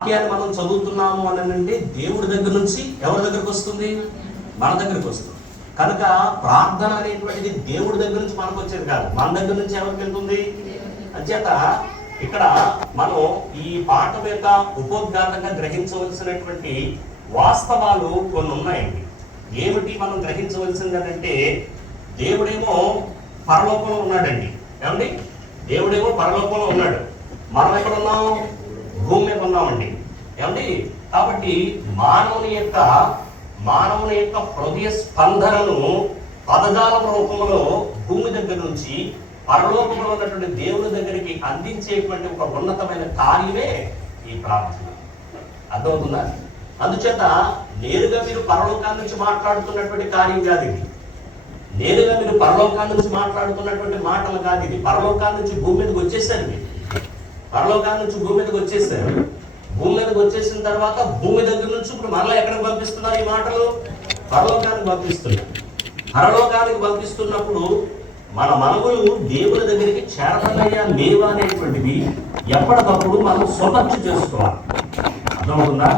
వాక్యాన్ని మనం చదువుతున్నాము అనంటే దేవుడి దగ్గర నుంచి ఎవరి దగ్గరకు వస్తుంది? మన దగ్గరకు వస్తుంది. కనుక ప్రార్థన అనేటువంటిది దేవుడి దగ్గర నుంచి మనకు వచ్చేది కాదు, మన దగ్గర నుంచి ఎవరికి వెళ్తుంది? అంచేత ఇక్కడ మనం ఈ పాఠం యొక్క ఉపోద్ఘాతంగా గ్రహించవలసినటువంటి వాస్తవాలు కొన్ని ఉన్నాయండి. ఏమిటి మనం గ్రహించవలసింది అంటే, దేవుడేమో పరలోకంలో ఉన్నాడండి. ఏమండి? దేవుడేమో పరలోకంలో ఉన్నాడు, మనం ఎక్కడ ఉన్నాం? భూమి మీద ఉన్నామండి. ఏమండి? కాబట్టి మానవుని యొక్క హృదయ స్పందనను పదజాల రూపంలో భూమి దగ్గర నుంచి పరలోకంలో ఉన్నటువంటి దేవుని దగ్గరికి అందించేటువంటి ఒక ఉన్నతమైన కార్యమే ఈ ప్రార్థన. అర్థమవుతుందా? అందుచేత నేరుగా మీరు పరలోకాన్ని నుంచి మాట్లాడుతున్నటువంటి కార్యం కాదు ఇది. నేరుగా మీరు పరలోకాన్ని నుంచి మాట్లాడుతున్నటువంటి మాటలు కాదు ఇది. పరలోకాన్ని నుంచి భూమి మీదకి వచ్చేసారు మీరు. పరలోకాన్ని నుంచి భూమి మీదకి వచ్చేసారు. భూమి మీదకి వచ్చేసిన తర్వాత భూమి దగ్గర నుంచి ఇప్పుడు మరలా ఎక్కడికి పంపిస్తున్నారు? ఈ మాటలు పరలోకానికి పంపిస్తున్నారు. పరలోకానికి పంపిస్తున్నప్పుడు మన మనవులు దేవుని దగ్గరికి చేరదయ్యా లేవా అనేటువంటిది ఎప్పటికప్పుడు మనం స్వపక్ష చేసుకోవాలి. అర్థమవుతుందా?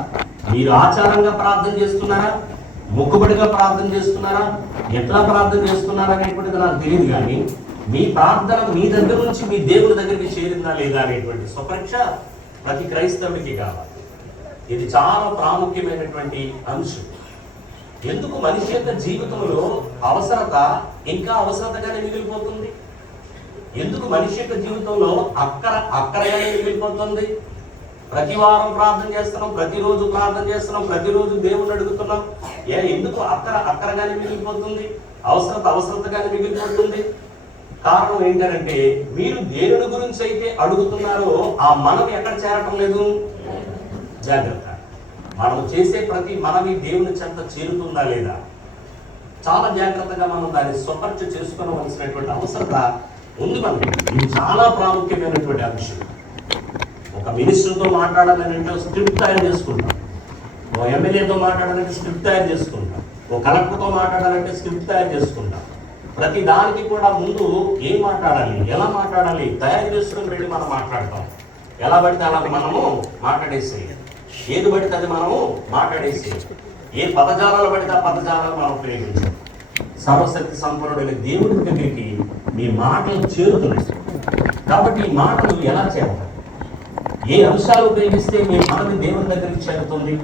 మీరు ఆచారంగా ప్రార్థన చేస్తున్నారా, మొక్కుబడిగా ప్రార్థన చేస్తున్నారా, ఎట్లా ప్రార్థన చేస్తున్నారా అనేటువంటిది నాకు తెలియదు, కానీ మీ ప్రార్థన మీ దగ్గర నుంచి మీ దేవుని దగ్గరికి చేరిందా లేదా అనేటువంటి స్వపరీక్ష ప్రతి క్రైస్తవుడికి కావాలి. ఇది చాలా ప్రాముఖ్యమైనటువంటి అంశం. ఎందుకు మనిషి యొక్క జీవితంలో అవసరత ఇంకా అవసరతగానే మిగిలిపోతుంది? ఎందుకు మనిషి యొక్క జీవితంలో అక్కరగానే మిగిలిపోతుంది? ప్రతి వారం ప్రార్థన చేస్తున్నాం, ప్రతిరోజు ప్రార్థన చేస్తున్నాం, ప్రతిరోజు దేవుణ్ణి అడుగుతున్నాం. ఎందుకు అక్కరగానే మిగిలిపోతుంది? అవసరతగానే మిగిలిపోతుంది? కారణం ఏంటంటే, మీరు దేవుని గురించి అయితే అడుగుతున్నారో ఆ మనవి ఎక్కడ చేరటం లేదు. జాగ్రత్త. మనం చేసే ప్రతి మనవి దేవుని చెంత చేరుతుందా లేదా? చాలా జాగ్రత్తగా మనం దాన్ని స్వపరీక్ష చేసుకోవలసినటువంటి అవసరత ఉంది మనకి. ఇది చాలా ప్రాముఖ్యమైనటువంటి అంశం. ఒక మినిస్టర్తో మాట్లాడాలంటే స్క్రిప్ట్ తయారు చేసుకుంటాం, ఓ ఎమ్మెల్యేతో మాట్లాడాలంటే స్క్రిప్ట్ తయారు చేసుకుంటాం, ఓ కలెక్టర్తో మాట్లాడాలంటే స్క్రిప్ట్ తయారు చేసుకుంటాం. ప్రతి దానికి కూడా ముందు ఏం మాట్లాడాలి, ఎలా మాట్లాడాలి తయారు చేసుకుని వెళ్ళి మనం మాట్లాడతాం. ఎలా పడితే అలా మనము మాట్లాడేసి, ఏది పడితే అది మనము మాట్లాడేసి, ఏ పదజాలాలు పడితే ఆ పదజాలాలు మనం ఉపయోగించాం. సర్వశక్తి సంపన్నుడైన దేవుడి దగ్గరికి మీ మాటలు చేరుతున్నాయి. కాబట్టి ఈ మాటలు ఎలా చేరుతాయి? ఏ అంశాలు ఉపయోగిస్తే మీ మనవి దేవుని దగ్గరికి చేరుతుంది?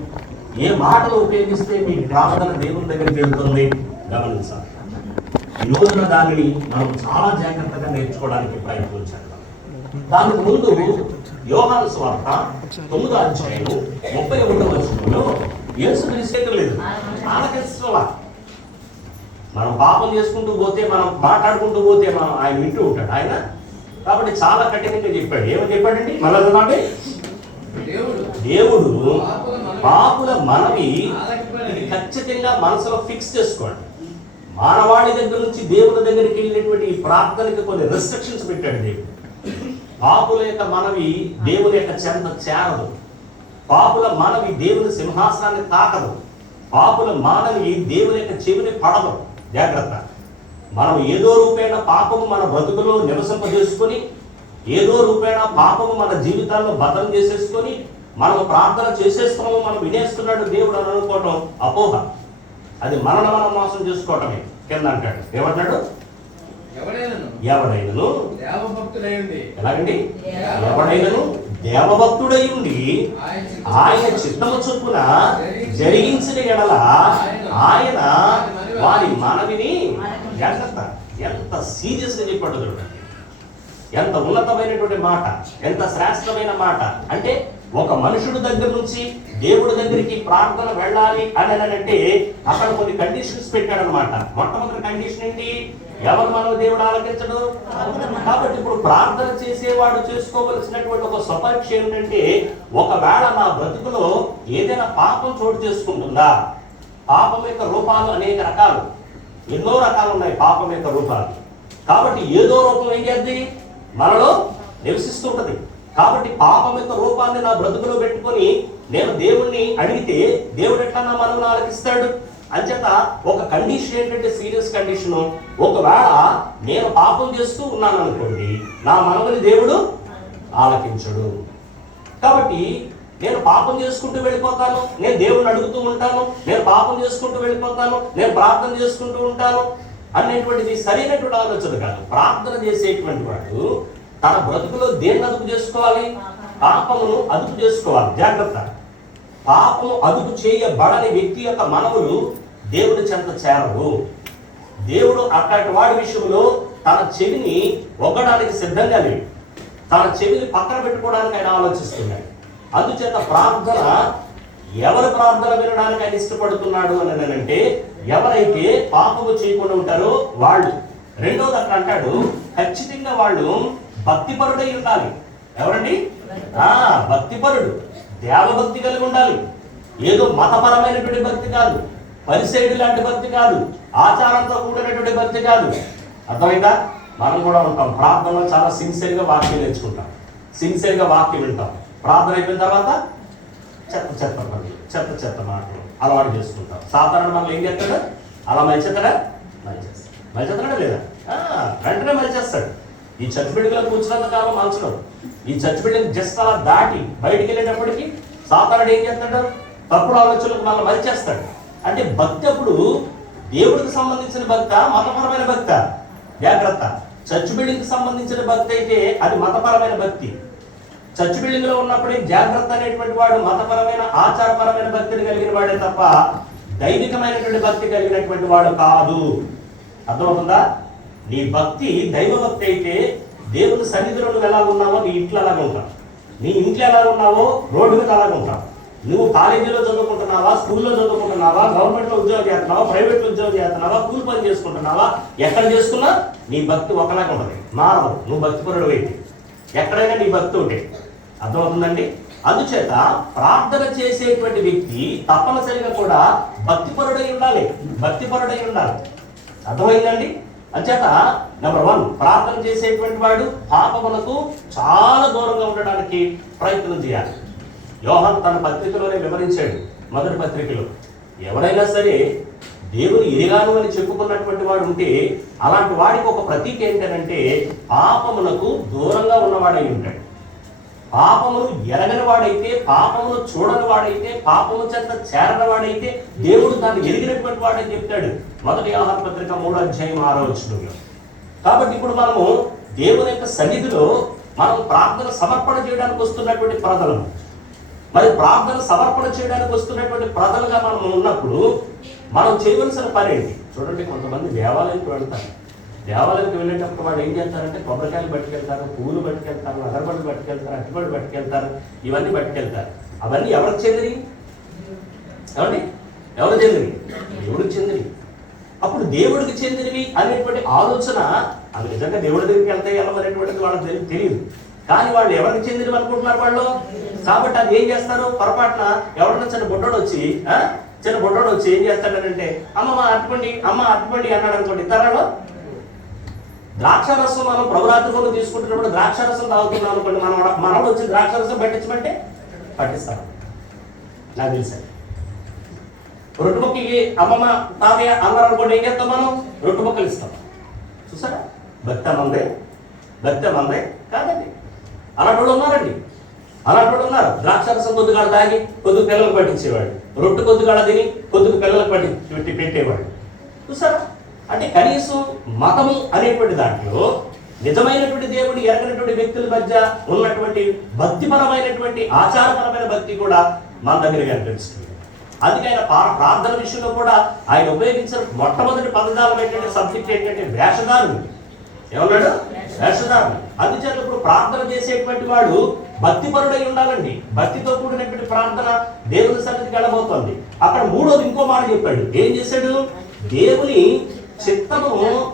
ఏ మాటలు ఉపయోగిస్తే మీ ప్రార్థన దేవుని దగ్గరికి వెళ్తుంది? గమనించాలి. ఈ రోజున దానిని మనం చాలా జాగ్రత్తగా నేర్చుకోవడానికి ప్రయత్నం చేద్దాం. దానికి ముందు యోహాను సువార్త 9వ అధ్యాయం 31వ వచనంలో యేసుక్రీస్తు లేదు, చాలా కష్టం. మనం పాపం చేసుకుంటూ పోతే, మనం మాట్లాడుకుంటూ పోతే ఆయన వింటూ ఉంటాడు ఆయన. కాబట్టి చాలా కఠినంగా చెప్పాడు. ఏమని చెప్పాడండి? మళ్ళీ చదవండి. దేవుడు పాపుల మనవి ఖచ్చితంగా మనసులో ఫిక్స్ చేసుకోండి. మానవాళి దగ్గర నుంచి దేవుని దగ్గరికి వెళ్ళినటువంటి ఈ ప్రార్థనకి కొన్ని రెస్ట్రిక్షన్స్ పెట్టాడు దేవుడు. పాపుల యొక్క మనవి దేవుని యొక్క చెంత చేరదు. పాపుల మనవి దేవుని సింహాసనాన్ని తాకదు. పాపుల మానవి దేవుని యొక్క చెవిని పడదు. జాగ్రత్త. మనం ఏదో రూపేణ పాపము మన బ్రతుకులో నివసింపజేసుకొని, ఏదో రూపేణ పాపము మన జీవితాల్లో భద్రం చేసేసుకొని మనం ప్రార్థన చేసేస్తున్నాము, మనం వినేస్తున్నాడు దేవుడు అని అనుకోవటం అపోహ. అది మనం మోసం చేసుకోవటమే. కింద అంటాడు, ఏమంటాడు? ఎవడైనను ఎలాగండి? ఎవడైనను దేవభక్తుడై ఉండి ఆయన చిత్తము చొప్పున జరిగించిన ఎడల ఆయన వారి మనవిని జాగ్రత్త. ఎంత సీరియస్ గా చెప్పాడు చూడండి. ఎంత ఉన్నతమైనటువంటి మాట, ఎంత శ్రేష్టమైన మాట. అంటే ఒక మనుషుడు దగ్గర నుంచి దేవుడి దగ్గరికి ప్రార్థన వెళ్ళాలి అని అంటే అక్కడ కొన్ని కండిషన్స్ పెట్టాడనమాట. మొట్టమొదటి కండిషన్ ఏంటి? ఎవరు మనల్ని దేవుడు ఆలకించడు. కాబట్టి ఇప్పుడు ప్రార్థన చేసేవాడు చేసుకోవలసినటువంటి ఒక స్వపరీక్ష ఏమిటంటే, ఒకవేళ నా బ్రతుకులో ఏదైనా పాపం చోటు చేసుకుంటుందా? పాపం యొక్క రూపాలు అనేక రకాలు, ఎన్నో రకాలు ఉన్నాయి పాపం యొక్క రూపాలు. కాబట్టి ఏదో రూపం ఏం చేద్ది? మనలో నివసిస్తుంటది. కాబట్టి పాపం యొక్క రూపాన్ని నా బ్రతుకులో పెట్టుకొని నేను దేవుణ్ణి అడిగితే దేవుడు ఎట్లా నా మనవుని ఆలకిస్తాడు? అంచేత ఒక కండిషన్ ఏంటంటే, సీరియస్ కండిషను, ఒకవేళ నేను పాపం చేస్తూ ఉన్నాను అనుకోండి, నా మనవుని దేవుడు ఆలకించడు. కాబట్టి నేను పాపం చేసుకుంటూ వెళ్ళిపోతాను, నేను దేవుని అడుగుతూ ఉంటాను, నేను పాపం చేసుకుంటూ వెళ్ళిపోతాను, నేను ప్రార్థన చేసుకుంటూ ఉంటాను అనేటువంటిది సరైనటువంటి ఆలోచన కాదు. ప్రార్థన చేసేటువంటి వాడు తన బ్రతుకులో దేన్ని అదుపు చేసుకోవాలి? పాపమును అదుపు చేసుకోవాలి. జాగ్రత్త. పాపము అదుపు చేయబడని వ్యక్తి యొక్క మనవులు దేవుడి చెంత చేరవు. దేవుడు అట్లాంటి వాడి విషయంలో తన చెవిని ఒగ్గడానికి సిద్ధంగా లేడు. తన చెవిని పక్కన పెట్టుకోవడానికి ఆయన ఆలోచిస్తున్నాడు. అందుచేత ప్రార్థన, ఎవరి ప్రార్థన వినడానికి ఆయన ఇష్టపడుతున్నాడు అని అంటే ఎవరైతే పాపము చేయకుండా ఉంటారో వాళ్ళు. రెండోది అట్లా అంటాడు, ఖచ్చితంగా వాళ్ళు భక్తిపరుడై ఉండాలి. ఎవరండి? భక్తిపరుడు, దేవభక్తి కలిగి ఉండాలి. ఏదో మతపరమైనటువంటి భక్తి కాదు, పరిసైడు లాంటి భక్తి కాదు, ఆచారంతో కూడినటువంటి భక్తి కాదు. అర్థమైందా? మనం కూడా ఉంటాం ప్రార్థనలో చాలా సిన్సియర్గా వాక్యం నేర్చుకుంటాం, సిన్సియర్గా వాక్యం వింటాం. ప్రార్థన అయిపోయిన తర్వాత చెత్త పనులు, చెత్త మాటలు అలవాటు చేసుకుంటాం. సాధారణ మనం ఏం చేస్తాడు? అలా మంచేస్తాడా? మంచేస్తాడా లేదా? వెంటనే మంచేస్తాడు. ఈ చర్చ్ బిల్డింగ్లో కూర్చున్నంత కాలం మంచడం, ఈ చర్చ్ బిల్డింగ్ జస్ట్ అలా దాటి బయటికి వెళ్ళేటప్పటికి సాధారణ ఏం చేస్తాడు? తప్పుడు ఆలోచనలకు మళ్ళీ మంచేస్తాడు. అంటే భక్తి అప్పుడు దేవుడికి సంబంధించిన భక్త, మతపరమైన భక్త? జాగ్రత్త. చర్చ్ బిల్డింగ్కి సంబంధించిన భక్తి అయితే అది మతపరమైన భక్తి. చర్చ్ బిల్డింగ్ లో ఉన్నప్పుడే జాగ్రత్త అనేటువంటి వాడు మతపరమైన, ఆచారపరమైన భక్తిని కలిగిన వాడే తప్ప దైవికమైనటువంటి భక్తి కలిగినటువంటి వాడు కాదు. అర్థమవుతుందా? నీ భక్తి దైవ భక్తి అయితే దేవుని సన్నిధిలో నువ్వు ఎలా ఉన్నావో నీ ఇంట్లో అలాగే ఉంటావు, నీ ఇంట్లో ఎలా ఉన్నావో రోడ్డు మీద అలాగే ఉంటావు. నువ్వు కాలేజీలో చదువుకుంటున్నావా, స్కూల్లో చదువుకుంటున్నావా, గవర్నమెంట్లో ఉద్యోగం చేస్తున్నావా, ప్రైవేట్లో ఉద్యోగం చేస్తున్నావా, కూలి పని చేసుకుంటున్నావా, ఎక్కడ చేసుకున్నా నీ భక్తి ఒకలాగా ఉంటుంది, మారదు. నువ్వు భక్తిపరుడు అయితే ఎక్కడైనా నీ భక్తి ఉంటే. అర్థమవుతుందండి? అందుచేత ప్రార్థన చేసేటువంటి వ్యక్తి తప్పనిసరిగా కూడా భక్తిపరుడై ఉండాలి, భక్తిపరుడై ఉండాలి. అర్థమైందండి? అంచేత నెంబర్ 1, ప్రార్థన చేసేటువంటి వాడు పాపములకు చాలా దూరంగా ఉండడానికి ప్రయత్నం చేయాలి. యోహాను తన పత్రికలోనే వివరించాడు, మొదటి పత్రికలో. ఎవరైనా సరే దేవుని ఎరిగాను అని చెప్పుకున్నటువంటి వాడు ఉంటే అలాంటి వాడికి ఒక ప్రతీక ఏంటంటే పాపములకు దూరంగా ఉన్నవాడై ఉంటాడు. పాపమును ఎరగని వాడైతే, పాపమును చూడని వాడైతే, పాపము చెంత చేరని వాడైతే దేవుడు దాన్ని ఎరిగినటువంటి వాడని చెప్తాడు మొదటి యోహాను పత్రిక 3:6. కాబట్టి ఇప్పుడు మనము దేవుని యొక్క సన్నిధిలో మనం ప్రార్థన సమర్పణ చేయడానికి వస్తున్నటువంటి ప్రజలు, మరి ప్రార్థన సమర్పణ చేయడానికి వస్తున్నటువంటి ప్రజలుగా మనం ఉన్నప్పుడు మనం చేయవలసిన పని ఏంటి? చూడండి, కొంతమంది దేవాలయానికి వెళ్తారు. దేవాలయానికి వెళ్ళేటప్పుడు వాళ్ళు ఏం చేస్తారంటే కొబ్బరికాయలు పట్టుకెళ్తారు, పూలు పట్టుకెళ్తారు, అగరబడులు పట్టుకెళ్తారు, అట్టిపళ్ళు పట్టుకెళ్తారు, ఇవన్నీ పట్టుకెళ్తారు. అవన్నీ ఎవరికి చెందినవి? ఏమండి, ఎవరికి చెందినవి? దేవుడికి చెందినవి. అప్పుడు దేవుడికి చెందినవి అనేటువంటి ఆలోచన అది నిజంగా దేవుడి దగ్గరికి వెళ్తాయి ఎలా అనేటువంటిది వాళ్ళకి తెలియదు. కానీ వాళ్ళు ఎవరికి చెందినవి అనుకుంటున్నారు వాళ్ళు. కాబట్టి అది ఏం చేస్తారు? పొరపాటున ఎవరన్నా చిన్న బొడ్డోడు వచ్చి ఏం చేస్తాడంటే అమ్మ అట్టుపండి, అమ్మ అట్టుపండి అన్నాడు అనుకోండి. ఇతరులు ద్రాక్షారసం మనం ప్రభురాత్రిలో తీసుకుంటున్నప్పుడు ద్రాక్షారసం తాగుతున్నాం అనుకోండి, మనవాడు వచ్చి ద్రాక్షారసం పట్టించమంటే పట్టిస్తాడు. నాకు తెలుసా, రొట్టె ముక్కకి అమ్మమ్మ తాతయ్య అన్నారు అనుకోండి, ఏం చేస్తాం మనం? రొట్టె ముక్కలు ఇస్తాం. చూసారా? భక్తి మందే కాదండి. అలాంటి వాళ్ళు ఉన్నారండి, అలాంటి వాళ్ళు ఉన్నారు. ద్రాక్షారసం కొద్దిగా తాగి కొద్దిగా పిల్లలకు పట్టించేవాడు, రొట్టె కొద్దిగా తిని కొద్దిగా పిల్లలకు పెట్టేవాడు. చూసారా? అంటే కనీసం మతము అనేటువంటి దాంట్లో నిజమైనటువంటి దేవుడు ఎరగనటువంటి వ్యక్తుల మధ్య ఉన్నటువంటి భక్తిపరమైనటువంటి ఆచారపరమైన భక్తి కూడా మన దగ్గర కనిపిస్తుంది. అందుకే ఆయన ప్రార్థన విషయంలో కూడా ఆయన ఉపయోగించిన మొట్టమొదటి పదజాలం ఏంటంటే, సబ్జెక్ట్ ఏంటంటే వేషధారులు. ఏమన్నాడు? వేషధారులు. అందుచేత ఇప్పుడు ప్రార్థన చేసేటువంటి వాడు భక్తిపరుడై ఉండాలండి. భక్తితో కూడినటువంటి ప్రార్థన దేవుని సన్నిధికి వెళ్ళబోతోంది. అక్కడ మూడోది ఇంకో మాట చెప్పాడు. ఏం చేశాడు? దేవుని చిత్తము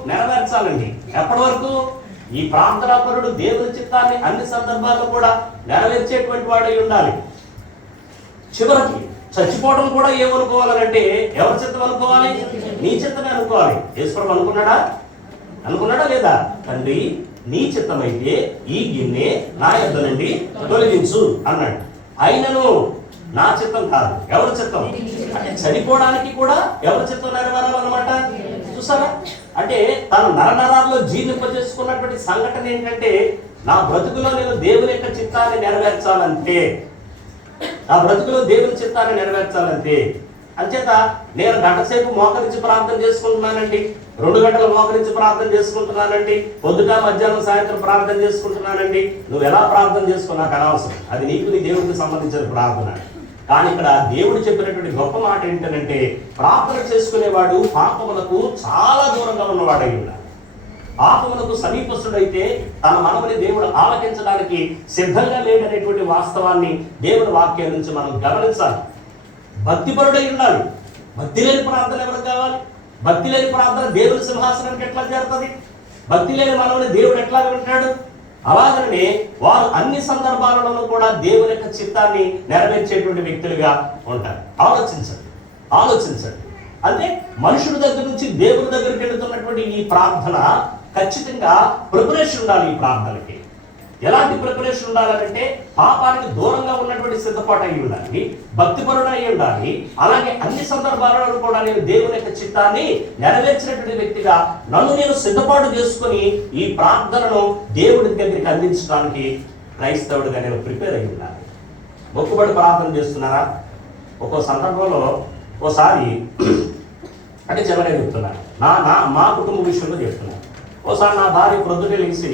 నెరవేర్చాలండి. ఎప్పటి వరకు? ఈ ప్రార్థనాపరుడు దేవుని చిత్తాన్ని అన్ని సందర్భాల్లో కూడా నెరవేర్చేటువంటి వాడై ఉండాలి. చివరికి చచ్చిపోవడం కూడా ఏమనుకోవాలంటే ఎవరి చిత్తం అనుకోవాలి? నీ చిత్తమే అనుకోవాలి. ఈశ్వరుడు అనుకున్నాడా లేదా? తండ్రి, నీ చిత్తమైతే ఈ గిన్నె నా యొద్ద నుండి తొలగించు అన్నాడు. అయినను నా చిత్తం కాదు, ఎవరి చిత్తం? అంటే చనిపోవడానికి కూడా ఎవరి చిత్తం నెరవేరాలన్నమాట. చూసారా? అంటే తన నరనరాల్లో జీర్ణింపజేసుకున్నటువంటి సంఘటన ఏంటంటే, నా బ్రతుకులో నేను దేవుని యొక్క చిత్తాన్ని నెరవేర్చాలంటే నా బ్రతుకులో దేవుని చిత్తాన్ని నెరవేర్చాలంతే. అంచేత నేను గంట సేపు మోకరించి ప్రార్థన చేసుకుంటున్నానండి, 2 గంటలు మోకరించి ప్రార్థన చేసుకుంటున్నానండి, పొద్దుట మధ్యాహ్నం సాయంత్రం ప్రార్థన చేసుకుంటున్నానండి. నువ్వు ఎలా ప్రార్థన చేసుకో నాకు అనవసరం, అది నీకు నీ దేవుడికి సంబంధించిన ప్రార్థన. కానీ ఇక్కడ దేవుడు చెప్పినటువంటి గొప్ప మాట ఏంటంటే, ప్రార్థన చేసుకునేవాడు పాపములకు చాలా దూరంగా ఉన్నవాడై ఉన్నాడు. పాపములకు సమీపస్తుడైతే తన మనవుని దేవుడు ఆలకించడానికి సిద్ధంగా లేడనేటువంటి వాస్తవాన్ని దేవుని వాక్యం నుంచి మనం గమనించాలి. భక్తిపరుడై ఉండాలి. భక్తి లేని ప్రార్థన ఎవరికి కావాలి? భక్తి లేని ప్రార్థన దేవుని సింహాసనానికి ఎట్లా చేరుతుంది? భక్తి లేని మనవుని దేవుడు ఎట్లా వింటాడు? అలాగనే వారు అన్ని సందర్భాలలోనూ కూడా దేవుని యొక్క చిత్తాన్ని నెరవేర్చేటువంటి వ్యక్తులుగా ఉంటారు. ఆలోచించండి. అంటే మనుషుడి దగ్గర నుంచి దేవుని దగ్గరికి వెళుతున్నటువంటి ఈ ప్రార్థన ఖచ్చితంగా ప్రిపరేషన్ ఉండాలి. ఈ ప్రార్థనకి ఎలాంటి ప్రిపరేషన్ ఉండాలంటే, పాపానికి దూరంగా ఉన్నటువంటి సిద్ధపాటు అయి ఉండాలి, భక్తిపరుడు అయి ఉండాలి. అలాగే అన్ని సందర్భాలలో కూడా నేను దేవుని యొక్క చిత్తాన్ని నెరవేర్చినటువంటి వ్యక్తిగా నన్ను నేను సిద్ధపాటు చేసుకుని ఈ ప్రార్థనను దేవుడి దగ్గరికి అందించడానికి క్రైస్తవుడిగా నేను ప్రిపేర్ అయి ఉండాలి. మొక్కుబడి ప్రార్థన చేస్తున్నారా? ఒక్కో సందర్భంలో ఓసారి అంటే చివరిగా చెప్తున్నాను, మా కుటుంబ విషయంలో చెప్తున్నాను. ఓసారి నా భార్య ప్రొద్దుటే లేచి,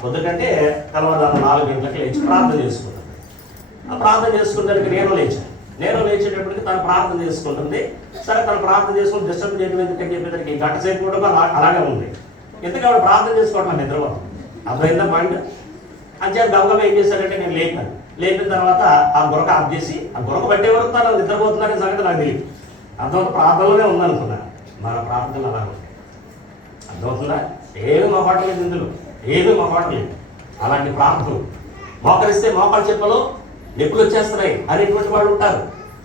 పొద్దుటంటే తెల్లవారుజామున 4 గంటలకు లేచి ప్రార్థన చేసుకుంటుంది. ఆ ప్రార్థన చేసుకునేదానికి నేను లేచేటప్పటికి తను ప్రార్థన చేసుకుంటుంది. సరే, తను ప్రార్థన చేసుకుని డిస్టర్బ్ చేయడం ఎందుకని చెప్పేదానికి గంట సేపు కూడా అలాగే ఉంది. ఎందుకంటే ఆవిడ ప్రార్థన చేసుకోవడం నిద్రపోతుంది. అర్థమైందా పాయింట్? అంచేత గబగబా ఏం చేశారంటే, నేను లేపిన తర్వాత ఆ గురక ఆఫ్ చేసి, ఆ గురక పట్టే వరకు తను నిద్రపోతున్నారనే సంగతి నాకు తెలియదు. అర్థం ప్రార్థనలోనే ఉందనుకున్నా. మన ప్రార్థనలు అలా ఉంటాయి. అర్థమవుతుందా? ఏమి మొహమాటలేదు, ఇందులో ఏమి మొహమాటలేదు. అలాంటి ప్రార్థనలు మోకరిస్తే మోకాలు చెప్పలో నొప్పులు వచ్చేస్తున్నాయి అనేటువంటి వాళ్ళు ఉంటారు.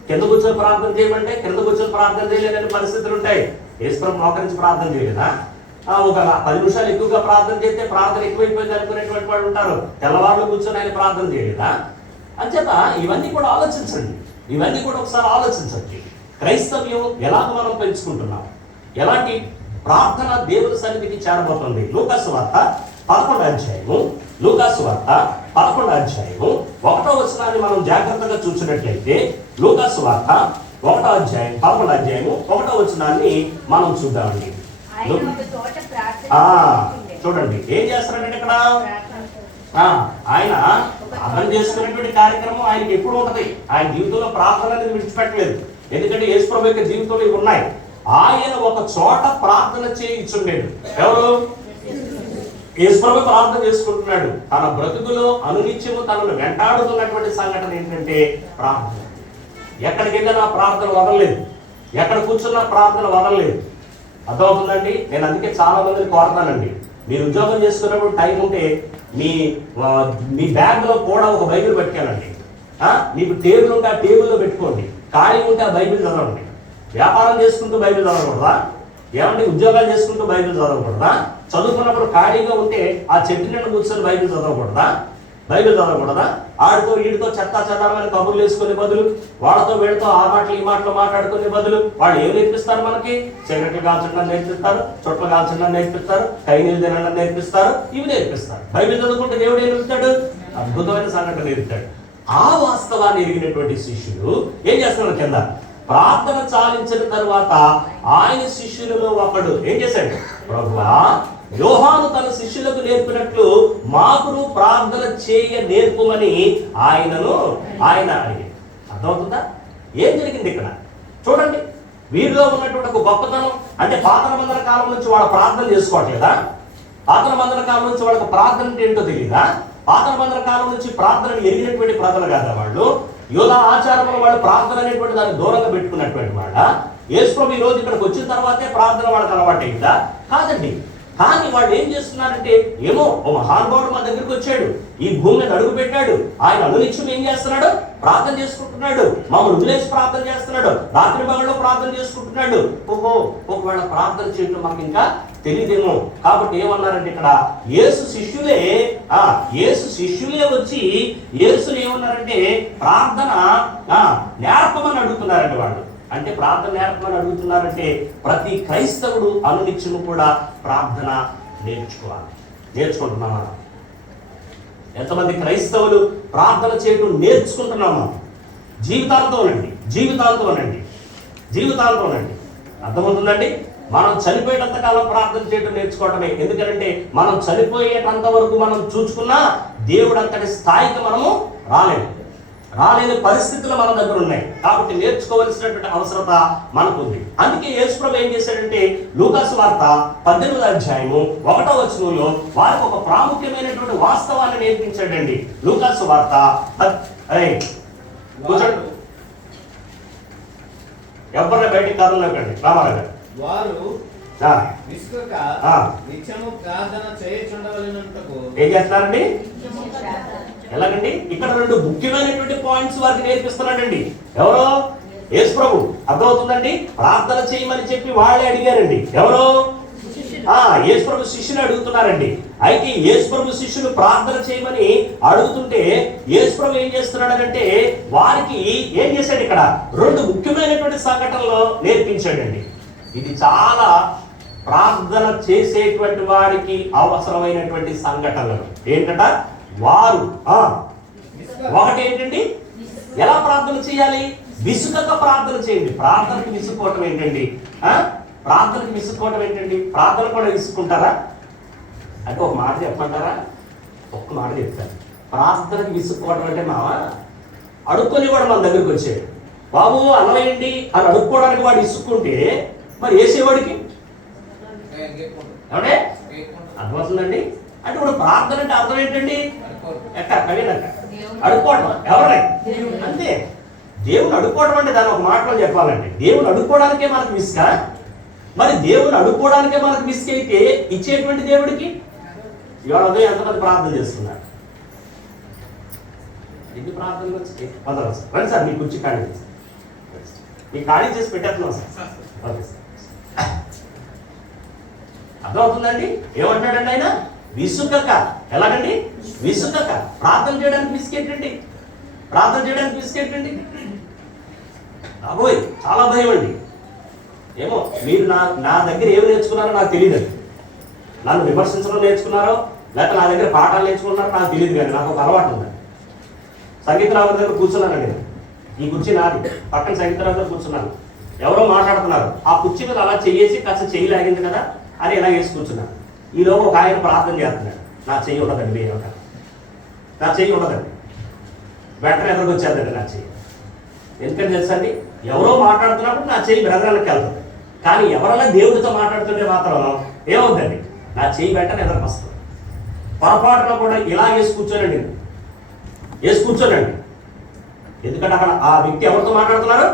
కింద కూర్చొని ప్రార్థన చేయమంటే కింద కూర్చొని ప్రార్థన చేయలేదని పరిస్థితులు ఉంటాయి. యేసుప్రభు మోకరించి ప్రార్థన చేయలేదా? ఒక 10 నిమిషాలు ఎక్కువగా ప్రార్థన చేస్తే ప్రార్థన ఎక్కువైపోయింది అనుకునేటువంటి వాళ్ళు ఉంటారు. తెల్లవారులు కూర్చొని ఆయన ప్రార్థన చేయలేదా? అంచేత ఇవన్నీ కూడా ఆలోచించండి. ఇవన్నీ కూడా ఒకసారి ఆలోచించండి. క్రైస్తవ్యం ఎలాగ మనం పెంచుకుంటున్నాం, ఎలాంటి ప్రార్థన దేవుని సన్నిధికి చేరబోతుంది. లూకాసు వార్త 11వ అధ్యాయము 1వ వచనాన్ని మనం జాగ్రత్తగా చూసినట్లయితే, లూకాసు వార్త 1వ అధ్యాయం 11వ అధ్యాయము 1వ వచనాన్ని మనం చూద్దామండి. చూడండి ఏం చేస్తారంటే, ఇక్కడ ఆయన ప్రార్థన చేసుకునేటువంటి కార్యక్రమం ఆయనకి ఎప్పుడు ఉంటది. ఆయన జీవితంలో ప్రార్థన అనేది విడిచిపెట్టలేదు. ఎందుకంటే యేసుప్రభు యొక్క జీవితంలో ఇవి ఉన్నాయి. ఆయన ఒక చోట ప్రార్థన చేయించుండేడు. ఎవరు? యేసుప్రభు ప్రార్థన చేసుకుంటున్నాడు. తన బ్రతుకులో అనునిత్యము తనను వెంటాడుతున్నటువంటి సంఘటన ఏంటంటే ప్రార్థన. ఎక్కడికి వెళ్ళినా ప్రార్థన వదలలేదు, ఎక్కడ కూర్చున్నా ప్రార్థన వదలలేదు. అర్థమవుతుందండి? నేను అందుకే చాలా మందిని కోరుతానండి, మీరు ఉద్యోగం చేసుకున్నప్పుడు టైం ఉంటే మీ బ్యాగ్లో కూడా ఒక బైబిల్ పెట్టుకెళ్ళండి. మీకు టేబుల్ ఉంటే ఆ టేబుల్లో పెట్టుకోండి, ఖాళీ ఉంటే ఆ బైబిల్ చదవండి. వ్యాపారం చేసుకుంటూ బైబిల్ చదవకూడదా? ఏమంటే ఉద్యోగాలు చేసుకుంటూ బైబిల్ చదవకూడదా? చదువుకున్నప్పుడు ఖాళీగా ఉంటే ఆ చెట్టు నిండా కూర్చొని బైబిల్ చదవకూడదా? ఆడితో వీడితో చెత్త చెదారమని కబుర్లు వేసుకునే బదులు, వాళ్ళతో వీడితో ఆ మాటలు ఈ మాటలు మాట్లాడుకునే బదులు వాళ్ళు ఏం నేర్పిస్తారు మనకి? సిగరెట్లు కాల్చడం నేర్పిస్తారు, చుట్టలు కాల్చడం నేర్పిస్తారు, కైనీళ్ళు తినడం నేర్పిస్తారు, ఇవి నేర్పిస్తారు. బైబిల్ చదువుకుంటే దేవుడు ఏం నేర్పుతాడు? అద్భుతమైన సంఘటన నేర్పుతాడు. ఆ వాస్తవాన్ని ఎరిగినటువంటి శిష్యులు ఏం చేస్తున్నారు? కింద ప్రార్థన చాలించిన తరువాత ఆయన శిష్యులలో ఒకడు ఏం చేశాడు? ప్రభువా, యోహాను తన శిష్యులకు నేర్పినట్లు మాకును ప్రార్థన చేయ నేర్పుమని ఆయన అడిగాడు. అర్థమవుతుందా? ఏం జరిగింది ఇక్కడ? చూడండి, వీరిలో ఉన్నటువంటి ఒక గొప్పతనం అంటే పాత నిబంధన కాలం నుంచి వాళ్ళ ప్రార్థన చేసుకోవట్లేదా? పాత నిబంధన కాలం నుంచి వాళ్ళకి ప్రార్థన అంటే ఏంటో తెలియదా? పాత నిబంధన కాలం నుంచి ప్రార్థనను ఎరిగినటువంటి ప్రజలు కాదా వాళ్ళు? యోధా ఆచారంలో వాళ్ళు ప్రార్థన అనేటువంటి దాన్ని దూరంగా పెట్టుకున్నటువంటి వాళ్ళ? యేసుప్రభు ఈ రోజు ఇక్కడికి వచ్చిన తర్వాతే ప్రార్థన వాళ్ళకి అలవాటు అయిందా? కాదండి. కానీ వాళ్ళు ఏం చేస్తున్నారంటే, ఏమో ఓ మహానుభావుడు మా దగ్గరికి వచ్చాడు, ఈ భూమిని అడుగు పెట్టాడు, ఆయన అనునిత్యం ఏం చేస్తున్నాడు? ప్రార్థన చేసుకుంటున్నాడు, మమ్మల్ని వదిలేసి ప్రార్థన చేస్తున్నాడు, రాత్రి పగల్లో ప్రార్థన చేసుకుంటున్నాడు. ఓహో, ఒకవేళ ప్రార్థన చేయడం మనకి ఇంకా తెలియదేమో. కాబట్టి ఏమన్నారంటే, ఇక్కడ యేసు శిష్యులే వచ్చి యేసుని ఏమన్నారంటే ప్రార్థన నేర్పమని అడుగుతున్నారండి వాళ్ళు. అంటే ప్రార్థన నేర్పమని అడుగుతున్నారంటే ప్రతి క్రైస్తవుడు అనునిత్యము కూడా ప్రార్థన నేర్చుకుంటున్నామా? ఎంతమంది క్రైస్తవులు ప్రార్థన చేయడం నేర్చుకుంటున్నామా? జీవితాంతం ఉండండి, జీవితాంతం ఉండండి, జీవితాంతం ఉండండి. అర్థమవుతుందండి? మనం చనిపోయేటంత కాలం ప్రార్థన చేయడం నేర్చుకోవటమే. ఎందుకంటే మనం చనిపోయేటంత వరకు మనం చూసుకున్నా దేవుడు అంతటి స్థాయికి మనము రాలేని పరిస్థితులు మన దగ్గర ఉన్నాయి. కాబట్టి నేర్చుకోవలసినటువంటి అవసరత మనకుంది. అందుకే యేసుప్రభు ఏం చేశాడంటే లూకాసు వార్త 18వ అధ్యాయము 1వ వచనంలో వారికి ఒక ప్రాముఖ్యమైనటువంటి వాస్తవాన్ని నేర్పించాడండి. లూకాసు వార్త ఎవరిని బయటికి కాదన్నాకండి రామారావు గారు. వారు విసుకక నిత్యము ప్రార్థన చేయుచుండవలెనంతకు ఏం చేస్తున్నారండి? ఎలాగండి? ఇక్కడ 2 ముఖ్యమైనటువంటి పాయింట్స్ వారికి నేర్పిస్తున్నాడండి. ఎవరో? యేసుప్రభు. అర్థమవుతుందండి? ప్రార్థన చేయమని చెప్పి వాళ్ళే అడిగారండి. ఎవరో? యేసుప్రభు శిష్యులు అడుగుతున్నారండి. అయితే యేసుప్రభు శిష్యులు ప్రార్థన చేయమని అడుగుతుంటే యేసుప్రభు ఏం చేస్తున్నాడంటే వారికి ఏం చేశాడు? ఇక్కడ 2 ముఖ్యమైనటువంటి సంఘటనలు నేర్పించాడండి. ఇది చాలా ప్రార్థన చేసేటువంటి వారికి అవసరమైనటువంటి సంఘటనలు. ఏంటంట? వారు ఒకటి ఏంటండి? ఎలా ప్రార్థన చేయాలి? విసుగక ప్రార్థన చేయండి. ప్రార్థనకి విసుక్కోవటం ఏంటండి? ప్రార్థనకి విసుక్కోవటం ఏంటండి? ప్రార్థన కూడా విసుక్కుంటారా అంటే ఒక మాట చెప్పమంటారా? ఒక్క మాట చెప్తాను. ప్రార్థనకి విసుక్కోవటం అంటే మావా అడుక్కొని కూడా మన దగ్గరికి వచ్చాడు. బాబు అన్నమేయండి అని అడుక్కోవడానికి వాడు విసుక్కుంటే మరి వేసేవాడికి ఏమంటే అర్థమవుతుందండి? అంటే ఇప్పుడు ప్రార్థన అంటే అర్థం ఏంటండి? అడుక్కోవడం. ఎవరిని? అంతే. దేవుని అడుక్కోవడం అంటే దాని ఒక మాటలో చెప్పాలండి. దేవుని అడుక్కోవడానికే మనకు విసుక. మరి దేవుని అడుక్కోవడానికే మనకు విసుక అయితే ఇచ్చేటువంటి దేవుడికి ఇవాళ ఎంతమంది ప్రార్థన చేస్తున్నారు? ఎన్ని ప్రార్థనలు వచ్చి రండి సార్, మీ కుర్చీ ఖాళీ చేసి మీకు ఖాళీ చేసి పెట్టేస్తున్నాం సార్. Okay sir. అర్థమవుతుందండి? ఏమంటాడండి ఆయన? విసుకక. ఎలాగండి? విసుకక. ప్రార్థన చేయడానికి విసుకేటండి. ప్రార్థన చేయడానికి విసుకేటండి. అబ్బోయ్ చాలా భయం అండి. ఏమో మీరు నా దగ్గర ఏమి నేర్చుకున్నారో నాకు తెలియదు. నన్ను విమర్శించడం నేర్చుకున్నారో లేకపోతే నా దగ్గర పాఠాలు నేర్చుకున్నారో నాకు తెలియదు. కానీ నాకు ఒక అలవాటు ఉంది. సంగీతరావు దగ్గర కూర్చున్నానండి. ఈ కుర్చీ నాది. పక్కన సంగీతరావు దగ్గర కూర్చున్నాను. ఎవరో మాట్లాడుతున్నారు. ఆ కుర్చీ మీద అలా చెయ్యేసి కాస్త చెయ్యి లాగింది కదా అని ఇలా వేసి కూర్చున్నాను. ఈలోపు ఒక ఆయన ప్రార్థన చేస్తున్నాడు. నా చెయ్యి ఉండదండి, నా చెయ్యి ఉండదండి. వెంటనే ఎదురుకు వచ్చేదండి నా చెయ్యి. ఎందుకంటే తెలుసా అండి, ఎవరో మాట్లాడుతున్నప్పుడు నా చెయ్యి బెదరాలకు వెళ్తుంది. కానీ ఎవరైనా దేవుడితో మాట్లాడుతుంటే మాత్రం ఏమవుతుందండి, నా చెయ్యి వెంటనే ఎదురుకు వస్తుంది. పొరపాటులో కూడా ఇలా వేసి కూర్చోనండి, ఎందుకంటే అక్కడ ఆ వ్యక్తి ఎవరితో మాట్లాడుతున్నారు?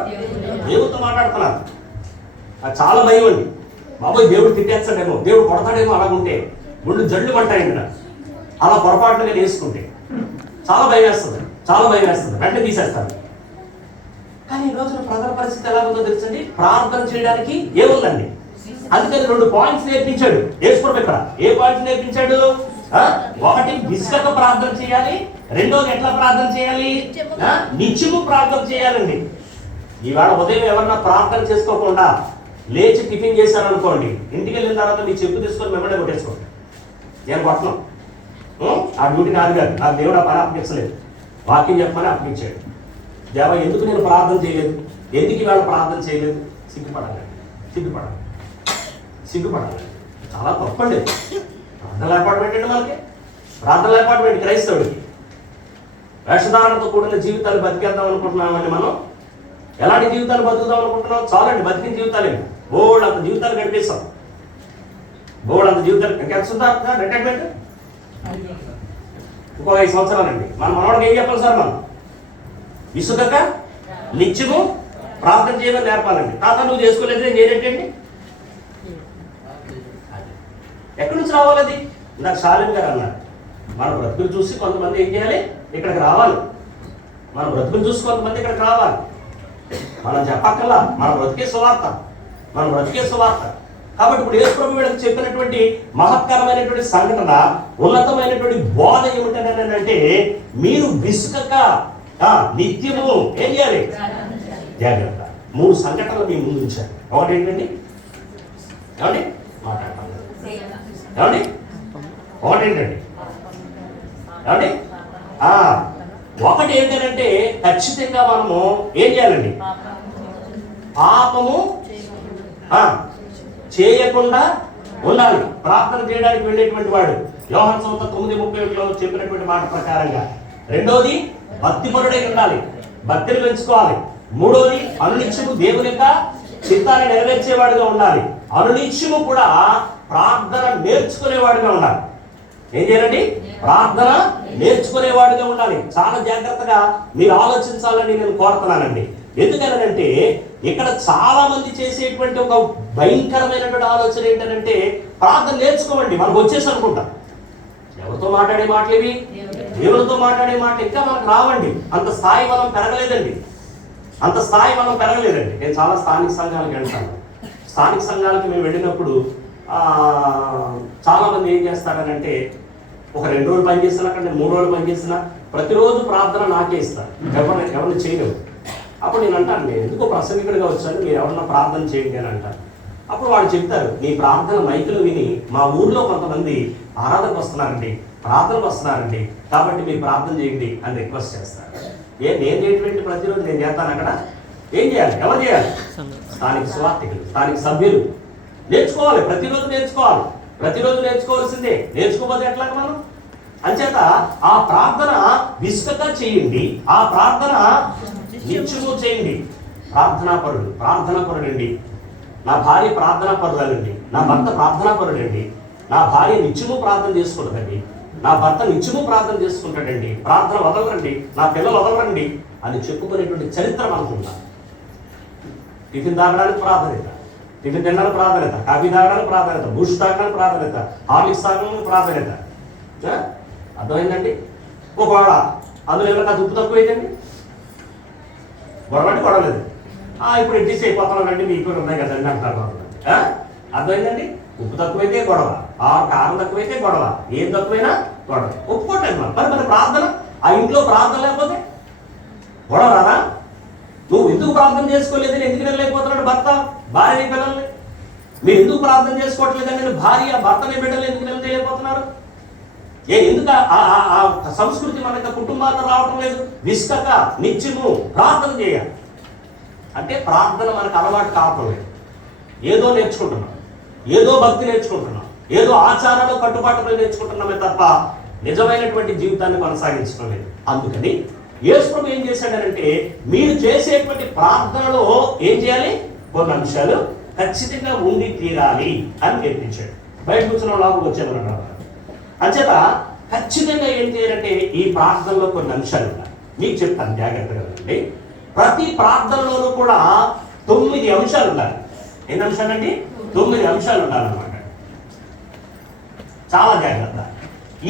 దేవుడితో మాట్లాడుతున్నారు. నాకు చాలా భయం అండి. బాబోయ్ దేవుడు తిట్టేస్తాడేమో, దేవుడు కొడతాడేమో అలాగుంటే గుళ్ళు జడ్లు పడతాయండి నాకు. అలా పొరపాటున నేను వేసుకుంటే చాలా భయం వేస్తుంది, వెంటనే తీసేస్తాను. కానీ ఈ రోజున ప్రజల పరిస్థితి ఎలా ఉందో తెలుసండి? ప్రార్థన చేయడానికి ఏముందండి? అందుకని 2 పాయింట్స్ నేర్పించాడు యేసుప్రభు. ఇక్కడ ఏ పాయింట్స్ నేర్పించాడు? ఒకటి విసుకక ప్రార్థన చేయాలి. రెండోది ఎట్లా ప్రార్థన చేయాలి? నిత్యము ప్రార్థన చేయాలండి. ఈవేళ ఉదయం ఎవరన్నా ప్రార్థన చేసుకోకుండా లేచి టిఫిన్ చేశారనుకోండి, ఇంటికి వెళ్ళిన తర్వాత మీ చెప్పు తీసుకొని వెంబడే కొట్టేసుకోండి. నేను కొట్టను. ఆ డ్యూటీ నాది కాదు. నాకు దేవుడు ఆ పని అప్పగించలేదు. వాక్యం చెప్పమని అప్పగించాడు. దేవా ఎందుకు నేను ప్రార్థన చేయలేదు? ఎందుకు ఇవాళ ప్రార్థన చేయలేదు? సిగ్గుపడాలి. చాలా తప్పండి. ప్రార్థన ఏర్పాటు పెట్టండి. మనకి ప్రార్థన ఏర్పాటు పెట్టి క్రైస్తవుడికి వేషధారణతో కూడిన జీవితాలు బతికేద్దాం అనుకుంటున్నామండి. మనం ఎలాంటి జీవితాలు బతుకుదాం అనుకుంటున్నాం? చాలండి, బతికిన జీవితాలేండి. బోల్డ్ అంత జీవితాలు గడిపేస్తాం. రిటైర్మెంట్ ఇంకో 5 సంవత్సరాలండి. మన మనవాడికి ఏం చెప్పాలి సార్? మనం విసుగక నిత్యము ప్రార్థన చేయమని నేర్పాలండి. తాత నువ్వు చేసుకోలేదు నేనేంటండి? ఎక్కడి నుంచి రావాలి అది? నాకు శాలిం గారు అన్నారు, మన బ్రతుకులు చూసి కొంతమంది ఏం చేయాలి? ఇక్కడికి రావాలి. మన బ్రతుకులు చూసి కొంతమంది ఇక్కడికి రావాలి. మనం చెప్పక్కల్లా, మన బ్రతికే సువార్త. కాబట్టి ఇప్పుడు యేసుప్రభు వీళ్ళకి చెప్పినటువంటి మహత్కరమైనటువంటి సంఘటన, ఉన్నతమైనటువంటి బోధ ఏమిటంటే మీరు విసుకక నిత్యము ఏం చేయాలి? జాగ్రత్త. 3 సంఘటనలు మీ ముందు ఉంచారు. ఒకటి ఏంటండి? ఏమండి మాట్లాడతాను. ఒకటి ఏంటండి? ఒకటి ఏంటంటే ఖచ్చితంగా మనము ఏం చేయాలండి? పాపము చేయకుండా ఉండాలి. ప్రార్థన చేయడానికి వెళ్ళేటువంటి వాడు యోహాను సువార్త 9:31లో చెప్పినటువంటి మాట ప్రకారంగా. రెండోది భక్తిపరుడై ఉండాలి, భక్తిని పెంచుకోవాలి. మూడోది అనునిత్యము దేవుని యొక్క చిత్తాన్ని నెరవేర్చేవాడుగా ఉండాలి. అనునిత్యము కూడా ప్రార్థన నేర్చుకునేవాడుగా ఉండాలి. ఏం చేయాలండి? ప్రార్థన నేర్చుకునేవాడుగా ఉండాలి. చాలా జాగ్రత్తగా మీరు ఆలోచించాలని నేను కోరుతున్నానండి. ఎందుకనంటే ఇక్కడ చాలా మంది చేసేటువంటి ఒక భయంకరమైనటువంటి ఆలోచన ఏంటంటే ప్రార్థన నేర్చుకోమండి, మనకు వచ్చేసి అనుకుంటాం. ఎవరితో మాట్లాడే మాటలు ఇవి? దేవునితో మాట్లాడే మాటలు ఇంకా మనకు రావండి. అంత స్థాయి మనం పెరగలేదండి, అంత స్థాయి మనం పెరగలేదండి. నేను చాలా స్థానిక సంఘాలకు వెళ్తాను. స్థానిక సంఘాలకు మేము వెళ్ళినప్పుడు చాలా మంది ఏం చేస్తారనంటే ఒక 2 రోజులు పనిచేసినా అక్కడ 3 రోజులు పనిచేసినా ప్రతిరోజు ప్రార్థన నాకే ఇస్తారు, ఎవరిని చేయలేవు. అప్పుడు నేను అంటాను, నేను ఎందుకో ప్రసంగికుడిగా వచ్చాను, మీరు ఎవరన్నా ప్రార్థన చేయండి అని అంటారు. అప్పుడు వాళ్ళు చెప్తారు, నీ ప్రార్థన మైకులు విని మా ఊర్లో కొంతమంది ఆరాధనకు వస్తున్నారండి, ప్రార్థనకు వస్తున్నారండి, కాబట్టి మీరు ప్రార్థన చేయండి అని రిక్వెస్ట్ చేస్తారు. నేను చేయటువంటి ప్రతిరోజు నేను చేస్తాను. అక్కడ ఏం చేయాలి? ఎవరు చేయాలి? స్థానిక సువార్థికులు, స్థానిక సభ్యులు నేర్చుకోవాలి. ప్రతిరోజు నేర్చుకోవాలి, ప్రతిరోజు నేర్చుకోవాల్సిందే. నేర్చుకోకపోతే ఎట్లాగ మనం? అంచేత ఆ ప్రార్థన విసుకగా చేయండి, ఆ ప్రార్థన నిత్యము చేయండి. ప్రార్థనాపరుడండి. నా భార్య ప్రార్థనాపరురాలండి, నా భర్త ప్రార్థనాపరుడండి, నా భార్య నిత్యము ప్రార్థన చేసుకుంటుందండి, నా భర్త నిత్యము ప్రార్థన చేసుకుంటాడండి, ప్రార్థన వదలరండి, నా పిల్లలు వదలరండి అని చెప్పుకునేటువంటి చరిత్ర మనకుందా? టిఫిన్ తాగడానికి ప్రాధాన్యత, టిఫిన్ తినడానికి ప్రాధాన్యత, కాఫీ తాగడానికి ప్రాధాన్యత, బూస్ట్ తాగడానికి ప్రాధాన్యత, హార్లిక్స్ తాగడానికి ప్రాధాన్యత. అర్థమైందండి? ఒక గొడవ, అందులో ఏమైనా ఉప్పు తక్కువైందండి, గొడవంటే గొడవలేదు. ఇప్పుడు అడ్జస్ట్ అయిపోతున్నానండి, మీకు ఉన్నాయి కదండి అంటారు. అర్థమైందండి? ఉప్పు తక్కువైతే గొడవ, కారం తక్కువైతే గొడవ, ఏం తక్కువైనా గొడవ. ఒప్పుకోవట్లేదు మనం. మరి ప్రార్థన, ఆ ఇంట్లో ప్రార్థన లేకపోతే గొడవ రాదా? నువ్వు ఎందుకు ప్రార్థన చేసుకోలేదని ఎందుకు వెళ్ళలేకపోతున్నాడు భర్త భార్యని పిల్లల్ని? మీరు ఎందుకు ప్రార్థన చేసుకోవట్లేదని భార్య భర్తని బిడ్డలు ఎందుకు వెళ్ళలేకపోతున్నారు? ఎందుకు ఆ సంస్కృతి మనకు కుటుంబాల్లో రావటం లేదు? విసుకక నిత్యము ప్రార్థన చేయాలి. అంటే ప్రార్థన మనకు అలవాటు కావటం లేదు. ఏదో నేర్చుకుంటున్నాం, ఏదో భక్తి నేర్చుకుంటున్నాం, ఏదో ఆచారాలు కట్టుబాటులు నేర్చుకుంటున్నామే తప్ప నిజమైనటువంటి జీవితాన్ని కొనసాగించడం లేదు. అందుకని యేసు ప్రభు ఏం చేశాడనంటే మీరు చేసేటువంటి ప్రార్థనలో ఏం చేయాలి? కొన్ని అంశాలు ఖచ్చితంగా ఉండి తీరాలి అని నేర్పించాడు. బయట కూర్చున్న లాభం వచ్చేమన్నారు. అంచేత ఖచ్చితంగా ఏం చేయాలంటే ఈ ప్రార్థనలో కొన్ని అంశాలు ఉన్నాయి. మీకు చెప్తాను జాగ్రత్తగా అండి. ప్రతి ప్రార్థనలోనూ కూడా 9 అంశాలు ఉండాలి. ఎన్ని అంశాలండి? 9 అంశాలు ఉండాలన్నమాట. చాలా జాగ్రత్త.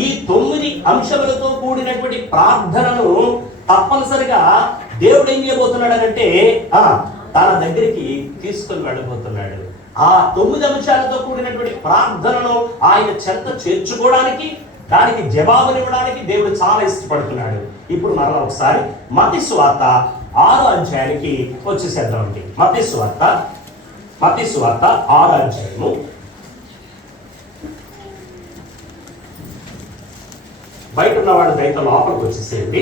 ఈ 9 అంశాలతో కూడినటువంటి ప్రార్థనను తప్పనిసరిగా దేవుడు ఏం చేయబోతున్నాడు అంటే తన దగ్గరికి తీసుకొని వెళ్ళబోతున్నాడు. ఆ 9 అంశాలతో కూడినటువంటి ప్రార్థనను ఆయన చెంత చేర్చుకోవడానికి, దానికి జవాబునివ్వడానికి దేవుడు చాలా ఇష్టపడుతున్నాడు. ఇప్పుడు మరలా ఒకసారి మత్తయి సువార్త 6వ అధ్యాయానికి వచ్చేసేద్దామండి. మత్తయి సువార్త 6వ అధ్యాయము బయట ఉన్నవాడు దయతో లోపలికి వచ్చేసేయండి.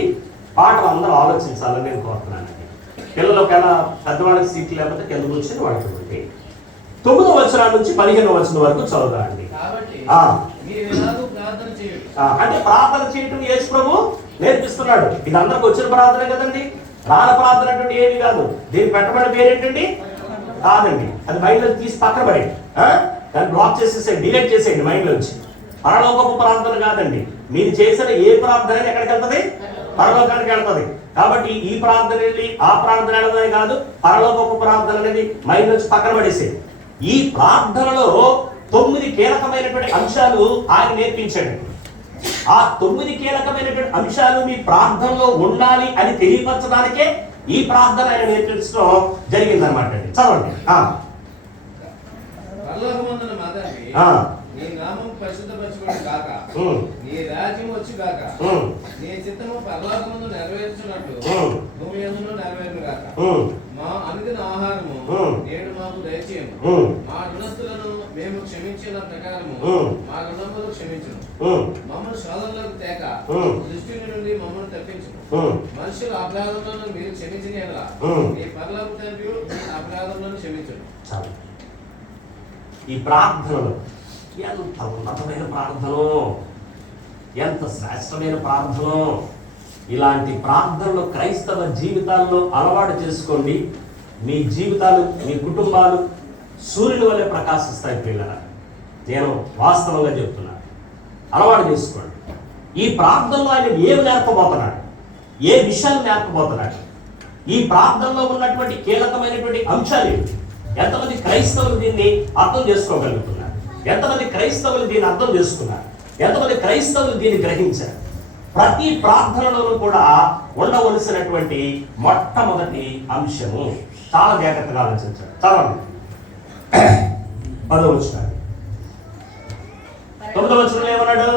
పాటలు అందరూ ఆలోచించాలని నేను కోరుతున్నానండి. పిల్లలు ఒకవేళ పెద్దవాళ్ళకి సీట్లు లేకపోతే కింద కూర్చొని వాడికి ఉండి 9వ వచనం నుంచి 15వ వచనం వరకు చదువుతారండి. అంటే ప్రార్థన చేయటం యేసు ప్రభు నేర్పిస్తున్నాడు. ఇది అందరికి వచ్చిన ప్రార్థన కదండి, రాన ప్రార్థన అంటే ఏమి కాదు. దీన్ని పెట్టబడిన పేరేంటండి? కాదండి, అది మైండ్లో తీసి పక్కన పడేయండి, దాన్ని బ్లాక్ చేసేసేయండి, డిలీట్ చేసేయండి మైండ్లో నుంచి. పరలోకపు ప్రార్థన కాదండి. మీరు చేసిన ఏ ప్రార్థన ఎక్కడికి వెళ్తుంది? పరలోకానికి వెళ్తుంది. కాబట్టి ఈ ప్రార్థన వెళ్ళి ఆ ప్రార్థన వెళ్ళదని కాదు, పరలోకపు ప్రార్థన అనేది మైండ్ నుంచి పక్కన పడేసేది. ఈ ప్రార్థనలో 9 కీలకమైనటువంటి అంశాలు ఆయన నేర్పించాడు. ఆ 9 కీలకమైనటువంటి అంశాలు మీ ప్రార్థనలో ఉండాలి అని తెలియపరచడానికే ఈ ప్రార్థన ఆయన నేర్పించడం జరిగిందనమాట. చదవండి. నీ నామం పరిశుద్ధపరచబడి గాక, నీ రాజ్యం వచ్చి గాక, నీ చిత్తము పరలోకమందు నెరవేర్చున్నట్లు భూమి యందును నెరవేరును గాక. మా అనుదిన ఆహారము నేడు మాకు దయచేయము. మా రుణస్తులను మేము క్షమించిన ప్రకారము మా రుణములు క్షమించును. మమ్మల్ని శోధనలోకి తేక దృష్టి నుండి మమ్మల్ని తప్పించును. మనుషుల అపరాధములను మీరు క్షమించిన యెడల మీ పరలోక తండ్రి మీ అపరాధములను క్షమించును. ఈ ప్రార్థనలు ఎంత ఉన్నతమైన ప్రార్థనో, ఎంత శ్రేష్టమైన ప్రార్థనో. ఇలాంటి ప్రార్థనలు క్రైస్తవ జీవితాల్లో అలవాటు చేసుకోండి. మీ జీవితాలు, మీ కుటుంబాలు సూర్యుని వల్లే ప్రకాశిస్తాయి పిల్లలు. నేను వాస్తవంగా చెప్తున్నాను, అలవాటు చేసుకోండి. ఈ ప్రార్థనలో ఆయన ఏమి నేర్పబోతున్నాడు, ఏ విషయాలు నేర్పబోతున్నాడు, ఈ ప్రార్థనలో ఉన్నటువంటి కీలకమైనటువంటి అంశాలు ఏమిటి, ఎంతమంది క్రైస్తవులు దీన్ని అర్థం చేసుకోగలుగుతున్నారు, ఎంతమంది క్రైస్తవులు దీన్ని అర్థం చేసుకున్నారు, ఎంతమంది క్రైస్తవులు దీన్ని గ్రహించారు. ప్రతి ప్రార్థనలోనూ కూడా ఉండవలసినటువంటి మొట్టమొదటి అంశము చాలా జాగ్రత్తగా ఆలోచించాడు. చదవండి 10వ వచనం. 9వ వచనంలో ఏమన్నాడు?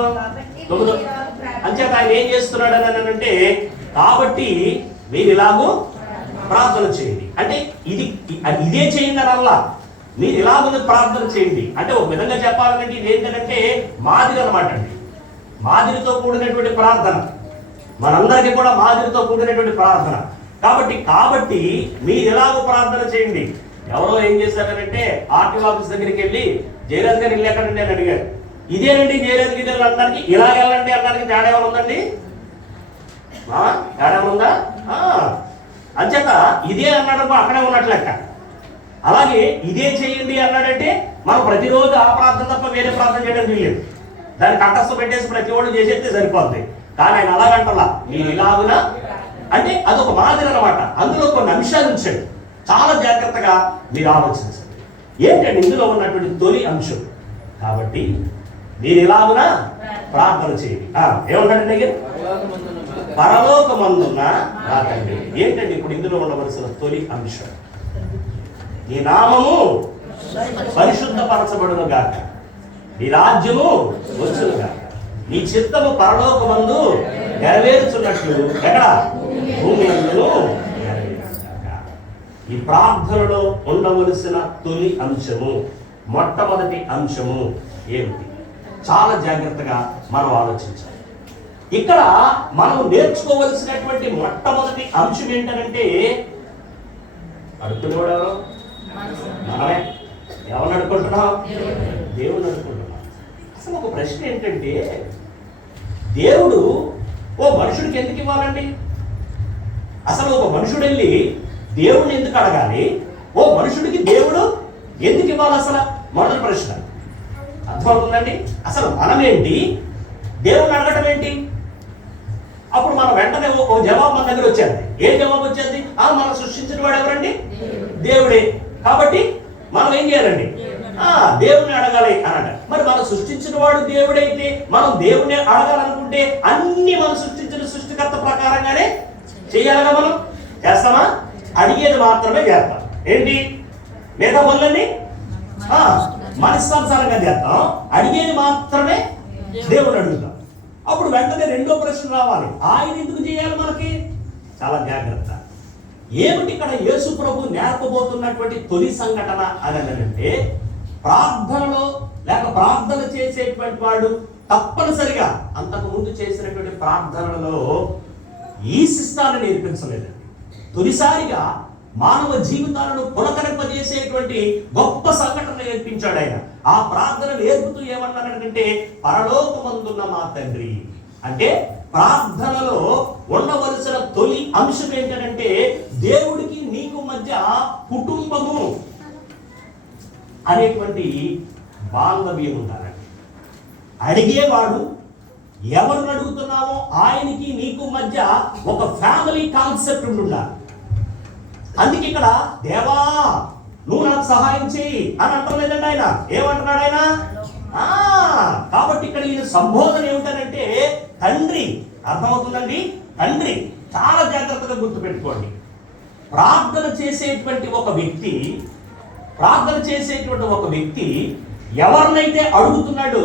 అంచేత ఆయన ఏం చేస్తున్నాడు అని అంటే, కాబట్టి మీరు ఇలాగూ ప్రార్థన చేయండి అంటే ఇదే చేయండి అని అలా, మీరు ఇలాగ ప్రార్థన చేయండి అంటే ఒక విధంగా చెప్పాలంటే ఇది ఏంటంటే మాదిరి అనమాట అండి. మాదిరితో కూడినటువంటి ప్రార్థన, మనందరికీ కూడా మాదిరితో కూడినటువంటి ప్రార్థన. కాబట్టి మీరు ఎలాగో ప్రార్థన చేయండి. ఎవరో ఏం చేశారంటే ఆర్టీఓ ఆఫీస్ దగ్గరికి వెళ్ళి జయరాజ్ గారు ఇల్లు ఎక్కడండి అని అడిగారు. ఇదేనండి జయరాజ్ గిరి అనడానికి, ఇలా వెళ్ళండి అనడానికి తేడా ఏమైనా ఉందండి? తేడా ఉందా? అంచేత ఇదే అన్నాడు అక్కడే ఉన్నట్లు లెక్క. అలాగే ఇదే చేయండి అన్నాడంటే మనం ప్రతిరోజు ఆ ప్రార్థన తప్ప వేరే ప్రార్థన చేయడం తెలియదు. దాన్ని కంఠస్థ పెట్టేసి ప్రతి ఒళ్ళు చేసేస్తే సరిపోద్ది. కానీ ఆయన అలాగంటలా, మీరు ఇలాగునా అంటే అదొక మాదిరి అనమాట. అందులో కొన్ని అంశాలు ఉంచండి, చాలా జాగ్రత్తగా మీరు ఆలోచించండి. ఏంటంటే ఇందులో ఉన్నటువంటి తొలి అంశం. కాబట్టి మీరు ఇలాగునా ప్రార్థన చేయండి. ఏమంటాడండి దగ్గర? పరలోకమందున్న నా తండ్రి. ఏంటండి ఇప్పుడు ఇందులో ఉండవలసిన తొలి అంశం? నీ నామము పరిశుద్ధపరచబడును గాక, నీ రాజ్యము వచ్చును గాక, నీ చిత్తము పరలోకమందు నెరవేర్చున్నట్లు ఎక్కడ? భూమి యందును నెరవేర్చుగాక. ఈ ప్రార్థనలో ఉండవలసిన తొలి అంశము, మొట్టమొదటి అంశము ఏమిటి? చాలా జాగ్రత్తగా మనం ఆలోచించాలి. ఇక్కడ మనం నేర్చుకోవలసినటువంటి మొట్టమొదటి అంశం ఏంటంటే, అడుగుతున్నాడు మనమే. ఎవరు అడుకుంటున్నాం? దేవుడు అడుకుంటున్నాం. అసలు ఒక ప్రశ్న ఏంటంటే, దేవుడు ఓ మనుషుడికి ఎందుకు ఇవ్వాలండి? అసలు ఒక మనుషుడు వెళ్ళి దేవుడిని ఎందుకు అడగాలి? ఓ మనుషుడికి దేవుడు ఎందుకు ఇవ్వాలి? అసలు మొదటి ప్రశ్న అర్థమవుతుందండి. అసలు మనమేంటి, దేవుడిని అడగటం ఏంటి? అప్పుడు మనం వెంటనే ఒక జవాబు మన దగ్గర వచ్చేది. ఏం జవాబు వచ్చేది? మనం సృష్టించిన వాడు ఎవరండి? దేవుడే. కాబట్టి మనం ఏం చేయాలండి? దేవుడిని అడగాలి అనంట. మరి మనం సృష్టించిన వాడు దేవుడైతే మనం దేవుడిని అడగాలనుకుంటే అన్ని మనం సృష్టించిన సృష్టికర్త ప్రకారంగానే చేయాలిగా. మనం చేస్తామా? అడిగేది మాత్రమే చేస్తాం. ఏంటి? మిగతా పనులన్నీ మనస్సానుసారంగా చేస్తాం, అడిగేది మాత్రమే దేవుడు అడుగుతాం. అప్పుడు వెంటనే రెండో ప్రశ్న రావాలి, ఆయన ఎందుకు చేయాలి మనకి? చాలా జాగ్రత్త. ఏమిటి ఇక్కడ యేసు ప్రభు నేర్పబోతున్నటువంటి తొలి సంఘటన అని అంటే, ప్రార్థనలో లేక ప్రార్థన చేసేటువంటి వాడు తప్పనిసరిగా అంతకు ముందు చేసినటువంటి ప్రార్థనలలో ఈ శిస్తాన్ని నేర్పించలేదండి. తొలిసారిగా మానవ జీవితాలను పునకరింపజేసేటువంటి గొప్ప సంఘటన నేర్పించాడు ఆయన. ఆ ప్రార్థన నేర్పుతూ ఏమన్నాడంటే, పరలోకమందున్న మా తండ్రి. అంటే ప్రార్థనలో ఉండవలసిన తొలి అంశం ఏంటంటే, దేవుడికి నీకు మధ్య కుటుంబము అనేటువంటి బాంధవ్యం ఉండాలండి. అడిగేవాడు ఎవరిని అడుగుతున్నావో ఆయనకి నీకు మధ్య ఒక ఫ్యామిలీ కాన్సెప్ట్ ఉండాలి. అందుకే ఇక్కడ దేవా నువ్వు నాకు సహాయం చేయి అని అంటలేదండి ఆయన. ఏమంటున్నాడు ఆయన? కాబట్టి ఇక్కడ ఈయన సంబోధన ఏమిటంటే తండ్రి. అర్థమవుతుందండి? తండ్రి. చాలా జాగ్రత్తగా గుర్తుపెట్టుకోండి. ప్రార్థన చేసేటువంటి ఒక వ్యక్తి ఎవరినైతే అడుగుతున్నాడో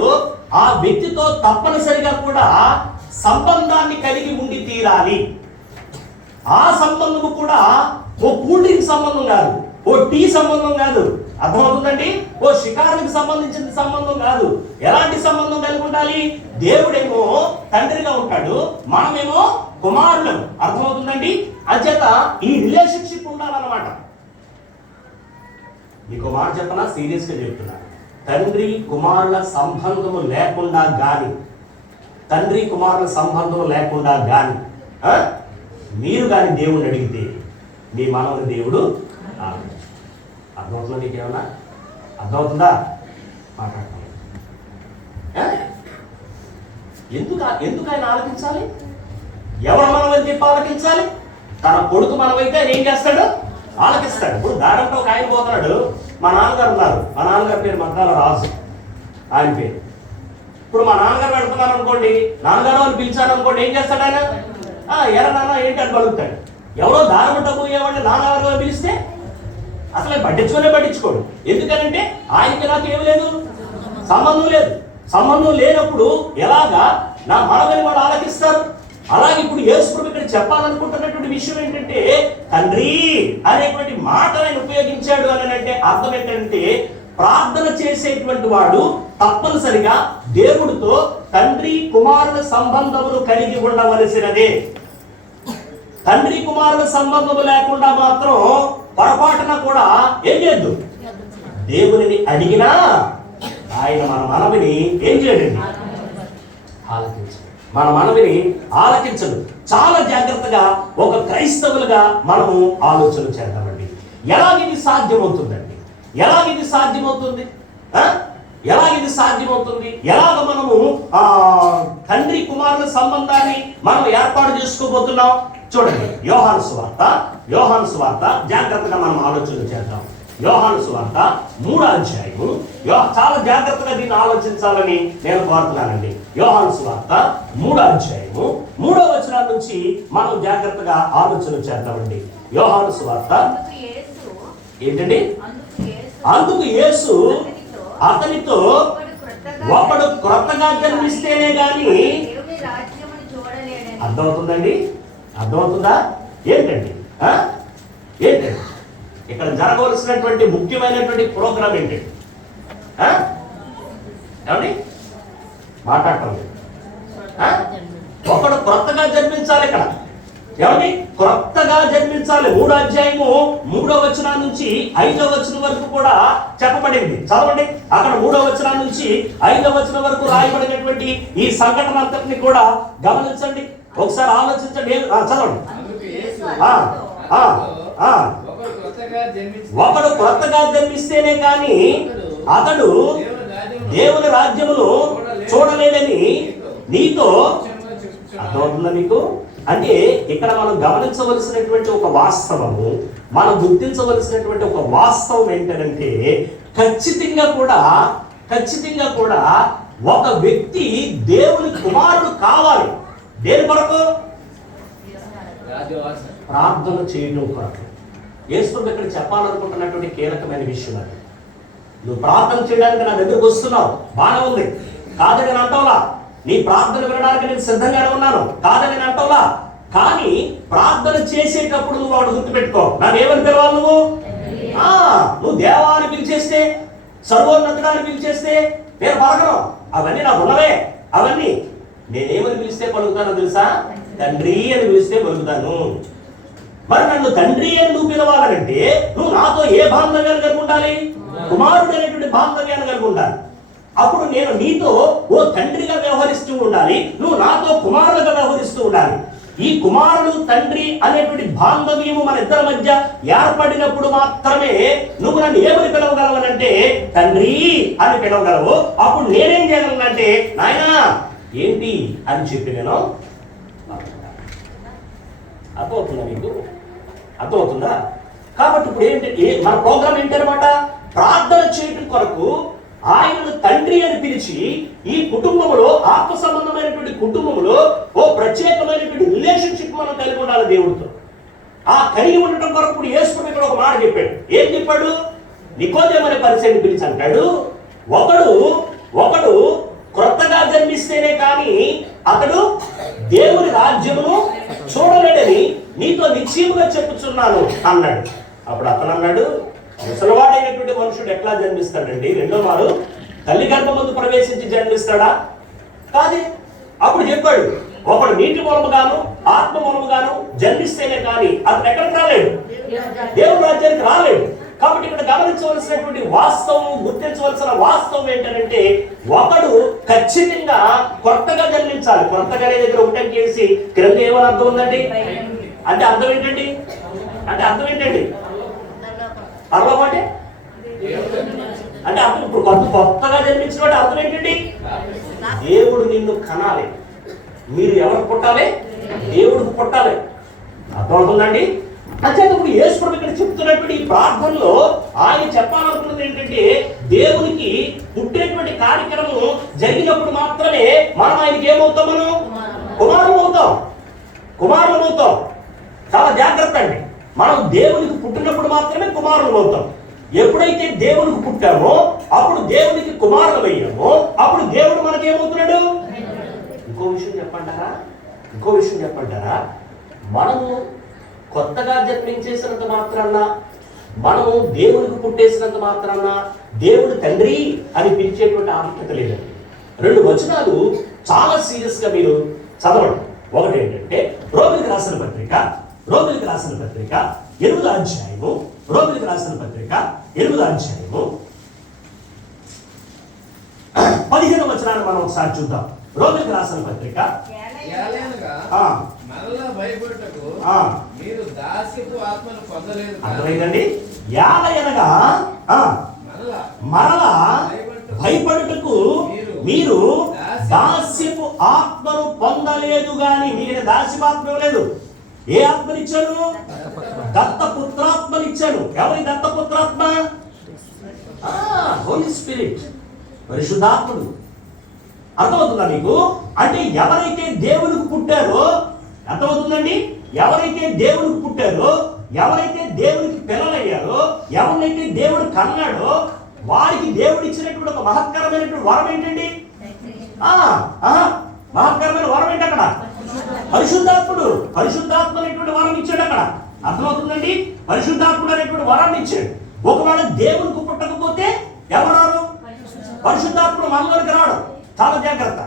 ఆ వ్యక్తితో తప్పనిసరిగా కూడా సంబంధాన్ని కలిగి ఉండి తీరాలి. ఆ సంబంధము కూడా ఓ కూల్ డ్రింక్ సంబంధం కాదు, ఓ టీ సంబంధం కాదు, అర్థమవుతుందండి? ఓ షికారులకు సంబంధించిన సంబంధం కాదు. ఎలాంటి సంబంధం కలిగి ఉండాలి? దేవుడేమో తండ్రిగా ఉంటాడు, మనమేమో కుమారులం. అర్థమవుతుందండి? అంచేత ఈ రిలేషన్షిప్ ఉండాలన్నమాట. మీకు మాట చెప్పనా, సీరియస్ గా చెప్తున్నా. తండ్రి కుమారుల సంబంధము లేకుండా గాని మీరు కానీ దేవుడిని అడిగితే మీ మనవని దేవుడు అర్థమవుతుందా? నీకేమన్నా అర్థమవుతుందా? మాట్లాడతాం. ఎందుకు ఆయన ఆలకించాలి? ఎవరు మనమని చెప్పి ఆలకించాలి? తన కొడుకు మనమైతే ఆయన ఏం చేస్తాడు? ఆలకిస్తాడు. ఇప్పుడు దారంతో ఒక ఆయన పోతున్నాడు. మా నాన్నగారు ఉన్నారు, మా నాన్నగారి పేరు మద్దాల రాజు, ఆయన పేరు. ఇప్పుడు మా నాన్నగారు వెళ్తున్నారు అనుకోండి, నాన్నగారు అని పిలిచారు అనుకోండి, ఏం చేస్తాడు ఆయన? ఎరా నాన్న ఏంటి అని పలుకుతాడు. ఎవరో దారం పోయేవాడిని నాన్నగారు అని పిలిస్తే అసలు పట్టించుకోడు. ఎందుకనంటే ఆయనకి నాకు ఏమి లేదు, సంబంధం లేదు. సంబంధం లేనప్పుడు ఎలాగా నా మనవని వాళ్ళు ఆలకిస్తారు? అలాగే ఇప్పుడు యేసుప్రభువు ఇక్కడ చెప్పాలనుకుంటున్నటువంటి విషయం ఏంటంటే, తండ్రి అనేటువంటి మాట ఆయన ఉపయోగించాడు అని అంటే అర్థం ఏంటంటే, ప్రార్థన చేసేటువంటి వాడు తప్పనిసరిగా దేవుడితో తండ్రి కుమారుల సంబంధములు కలిగి ఉండవలసినదే. తండ్రి కుమారుల సంబంధము లేకుండా మాత్రం పొరపాటున కూడా ఏం చేయద్దు. దేవుని అడిగినా ఆయన మన మనవిని ఏం చేయడండి? ఆలకించడు. మన మనవిని ఆలకించడు. చాలా జాగ్రత్తగా ఒక క్రైస్తవులుగా మనము ఆలోచన చేద్దామండి. ఎలాగిది సాధ్యమవుతుందండి? ఎలాగిది సాధ్యమవుతుంది? ఎలాగ మనము తండ్రి కుమారుల సంబంధాన్ని మనం ఏర్పాటు చేసుకోబోతున్నాం? చూడండి, యోహాను సువార్త జాగ్రత్తగా మనం ఆలోచన చేద్దాం. యోహాను సువార్త 3వ అధ్యాయము. చాలా జాగ్రత్తగా దీన్ని ఆలోచించాలని నేను కోరుతున్నానండి. యోహాను సువార్త 3వ అధ్యాయము 3వ వచనం నుంచి మనం జాగ్రత్తగా ఆలోచన చేద్దామండి. యోహాను సువార్త ఏంటండి? అందుకు యేసు అతనితో ఒకడు క్రొత్తగా జన్మిస్తేనే గాని, అర్థమవుతుందా? ఏంటండి ఇక్కడ జరగవలసినటువంటి ముఖ్యమైనటువంటి ప్రోగ్రామ్ ఏంటండి? ఏమండి మాట్లాడటం లేదు. ఒకడు క్రొత్తగా జన్మించాలి. ఇక్కడ ఏమండి? క్రొత్తగా జన్మించాలి. 3వ అధ్యాయము 3వ వచనం నుంచి 5వ వచనం వరకు కూడా చెప్పబడింది. చదవండి. అక్కడ 3వ వచనం నుంచి 5వ వచనం వరకు రాయబడినటువంటి ఈ సంఘటన అంతటిని కూడా గమనించండి, ఒకసారి ఆలోచించండి. చదవండి. ఒకడు క్రొత్తగా జన్మిస్తేనే కానీ అతడు దేవుని రాజ్యమును చూడలేడని నీతో అర్థమవుతుందా మీకు? అంటే ఇక్కడ మనం గమనించవలసినటువంటి ఒక వాస్తవము, మనం గుర్తించవలసినటువంటి ఒక వాస్తవం ఏంటంటే, ఖచ్చితంగా కూడా ఒక వ్యక్తి దేవుని కుమారుడు కావాలి. దేని కొరకు? ప్రార్థన చేయడం కొరకు. యేసుప్రభువు ఇక్కడ చెప్పాలనుకుంటున్నటువంటి కీలకమైన విషయం అది. నువ్వు ప్రార్థన చేయడానికి నా దగ్గరకు వస్తున్నావు, బాగానే ఉంది, కాదని నేను అంటావులా. నీ ప్రార్థన వినడానికి నేను సిద్ధంగానే ఉన్నాను, కాదని నేను అంటావులా. కానీ ప్రార్థన చేసేటప్పుడు నువ్వు వాడు గుర్తుపెట్టుకో, నన్ను ఏమని పిలవాలి? నువ్వు దేవాన్ని పిలిచేస్తే, సర్వోన్నతుడాన్ని పిలిచేస్తే నేను పలకను. అవన్నీ నాకు ఉన్నవే. అవన్నీ నేనేమని పిలిస్తే పలుకుతానో తెలుసా? తండ్రి అని పిలిస్తే పలుకుతాను. మరి నన్ను తండ్రి అని నువ్వు పిలవాలంటే నువ్వు నాతో ఏ బాంధవ్యాన్ని కలిగి ఉండాలి? కుమారుడు అనేటువంటి బాంధవ్యాన్ని కలిగి ఉండాలి. అప్పుడు నేను నీతో ఓ తండ్రిగా వ్యవహరిస్తూ ఉండాలి, నువ్వు నాతో కుమారులుగా వ్యవహరిస్తూ ఉండాలి. ఈ కుమారుడు తండ్రి అనేటువంటి బాంధవ్యము మన ఇద్దరి మధ్య ఏర్పడినప్పుడు మాత్రమే నువ్వు నన్ను ఏమని పిలవగలవనంటే తండ్రి అని పిలవగలవు. అప్పుడు నేనేం చేయగలనంటే నాయనా ఏంటి అని చెప్పి నేను అర్థమవుతుందా మీకు? అర్థమవుతుందా? కాబట్టి ఇప్పుడు ఏంటంటే మన ప్రోగ్రామ్ ఏంటనమాట, ప్రార్థన చేయడం కొరకు ఆయనను తండ్రి అని పిలిచి ఈ కుటుంబంలో, ఆత్మ సంబంధమైనటువంటి కుటుంబంలో ఓ ప్రత్యేకమైనటువంటి రిలేషన్షిప్ మనం కలిగి ఉండాలి దేవుడితో. ఆ కలిగి ఉండటం కొరకు ఇప్పుడు యేసుప్రభువు ఇక్కడ ఒక మాట చెప్పాడు. ఏం చెప్పాడు? నికోదేము అనే పరిచయాన్ని పిలిచి అంటాడు, ఒకడు క్రొత్తగా జన్మిస్తేనే కానీ అతడు దేవుని రాజ్యమును చూడలేడని నీతో నిశ్చయముగా చెప్పుచున్నాను అన్నాడు. అప్పుడు అతను అన్నాడు, ముసలివాడైనటువంటి మనుషుడు ఎట్లా జన్మిస్తాడండి? రెండో వారు తల్లి గర్భమందు ప్రవేశించి జన్మిస్తాడా? కాదు. అప్పుడు చెప్పాడు, ఒకడు నీటి మూలముగాను ఆత్మ మూలముగాను జన్మిస్తేనే కానీ అతను ఎక్కడికి రాలేడు, దేవుని రాజ్యానికి రాలేడు. కాబట్టి ఇక్కడ గమనించవలసినటువంటి వాస్తవం, గుర్తించవలసిన వాస్తవం ఏంటంటే, ఒకడు ఖచ్చితంగా కొత్తగా జన్మించాలి. కొత్తగా దగ్గర ఒకటి చేసి క్రింద ఏమని అర్థం ఉందండి? అంటే అర్థం ఏంటండి? పరలోకం అంటే అర్థం ఇప్పుడు కొత్తగా జన్మించిన అర్థం ఏంటండి? దేవుడు నిన్ను కనాలి. మీరు ఎవరు పుట్టాలి? దేవుడికి పుట్టాలి. అర్థమవుతుందండి? అంటే ఇప్పుడు యేసు ప్రభు ఇక్కడ చెప్తున్నటువంటి ఈ ప్రార్థనలో ఆయన చెప్పాలనుకున్నది ఏంటంటే, దేవునికి పుట్టేటువంటి కార్యక్రమం జరిగినప్పుడు మాత్రమే మనం ఆయనకి ఏమవుతాం? మనం కుమారులు అవుతాం. చాలా జాగ్రత్త అండి. మనం దేవునికి పుట్టినప్పుడు మాత్రమే కుమారులు అవుతాం. ఎప్పుడైతే దేవునికి పుట్టామో అప్పుడు దేవునికి కుమారులు అయ్యామో అప్పుడు దేవుడు మనకి ఏమవుతున్నాడు? ఇంకో విషయం చెప్పంటారా? మనము కొత్తగా జన్మించేసినంత మాత్రాన, మనము దేవునికి పుట్టేసినంత మాత్రాన దేవుడు తండ్రి అని పిలిచేటువంటి ఆవశ్యకత లేదండి. 2 వచనాలు చాలా సీరియస్ గా మీరు చదవండి. ఒకటి ఏంటంటే రోమిలికి రాసిన పత్రిక 8వ అధ్యాయము, రోమిలికి రాసిన పత్రిక 8వ అధ్యాయము 15వ వచనాన్ని మనం ఒకసారి చూద్దాం. రోమిలికి రాసిన పత్రిక మరలా భయపడుటకు మీరు దాస్యపు ఆత్మను పొందలేదు. అర్థమైందండి? యాలయనగా మరలా భయపడుటకు మీరు దాస్యపు ఆత్మను పొందలేదు గాని, మీకు దాస్యపు ఆత్మ ఇవ్వలేదు. ఏ ఆత్మనిచ్చాను? దత్తపుత్రాత్మనిచ్చాను. ఎవరి దత్తపుత్రాత్మ? హోలీ స్పిరిట్, పరిశుద్ధాత్ముడు. అర్థమవుతుందా మీకు? అంటే ఎవరైతే దేవునికి పుట్టారో, అర్థమవుతుందండి? ఎవరైతే దేవునికి పుట్టారో, ఎవరైతే దేవునికి పిల్లలయ్యారో, ఎవరినైతే దేవుడు కన్నాడో వారికి దేవుడు ఇచ్చినటువంటి ఒక మహత్కరమైనటువంటి వరం ఏంటండి? మహత్కరమైన వరం ఏంటి? అక్కడ పరిశుద్ధాత్మ అనేటువంటి వరం ఇచ్చాడు. అక్కడ అర్థమవుతుందండి? పరిశుద్ధాత్ముడు అనేటువంటి వరాన్ని ఇచ్చాడు. ఒకవేళ దేవునికి పుట్టకపోతే ఎవరారు? పరిశుద్ధాత్ముడు మనలోనికి రాడు. చాలా జాగ్రత్త.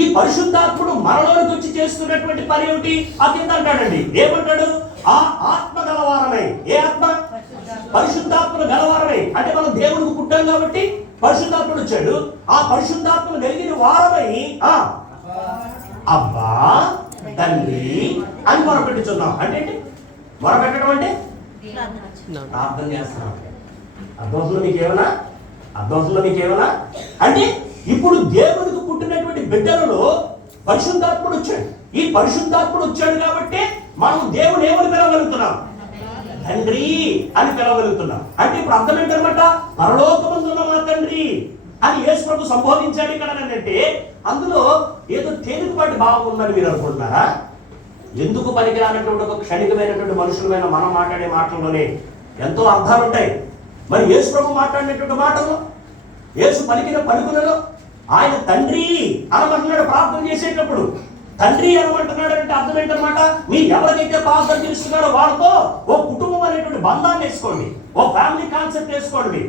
ఈ పరిశుద్ధాత్ముడు మనలోనికి వచ్చి చేస్తున్నటువంటి పని ఏమిటి? అతింద అంటాడండి. ఏమంటాడు? ఆ ఆత్మ గలవారమై. ఏ ఆత్మ? పరిశుద్ధాత్మను గలవారమై. అంటే మనం దేవుడికి పుట్టాం కాబట్టి పరిశుద్ధాత్ముడు వచ్చాడు. ఆ పరిశుద్ధాత్మను కలిగిన వారమై అబ్బా తండ్రి అని మొరపెట్టుచున్నాం. అంటే మొరపెట్టడం అంటే ప్రార్థన చేస్తున్నాం. అర్థమవుతుందో మీకేమన్నా? అంటే ఇప్పుడు దేవునికి పుట్టినటువంటి బిడ్డలలో పరిశుద్ధాత్ముడు వచ్చాడు. ఈ పరిశుద్ధాత్ముడు వచ్చాడు కాబట్టి మనం దేవుని ఏమని పిలవగలుగుతున్నాం? తండ్రి అని పిలవగలుగుతున్నాం. అంటే ఇప్పుడు అర్థం ఏంటన్నమాట? పరలోకమందున్న మా తండ్రి అని యేసు ప్రభు సంబోధించాడు ఇక్కడ. అంటే అందులో ఏదో తేలికపాటి భావం ఉందని మీరు అనుకుంటున్నారా? ఎందుకు పనికిరానటువంటి ఒక క్షణికమైనటువంటి మనుషులమైన మనం మాట్లాడే మాటల్లోనే ఎంతో అర్థాలు ఉంటాయి. మరి యేసు ప్రభు మాట్లాడినటువంటి మాటలు, యేసు పలికిన పలుకులలో ఆయన తండ్రి అనమంటున్నాడు. ప్రార్థన చేసేటప్పుడు తండ్రి అనమంటున్నాడు అంటే అర్థం ఏంటన్నమాట? మీరు ఎవరికైతే ప్రార్థన చేస్తున్నారో వాళ్ళతో ఓ కుటుంబం అనేటువంటి బంధాన్ని వేసుకోండి, ఓ ఫ్యామిలీ కాన్సెప్ట్ వేసుకోండి.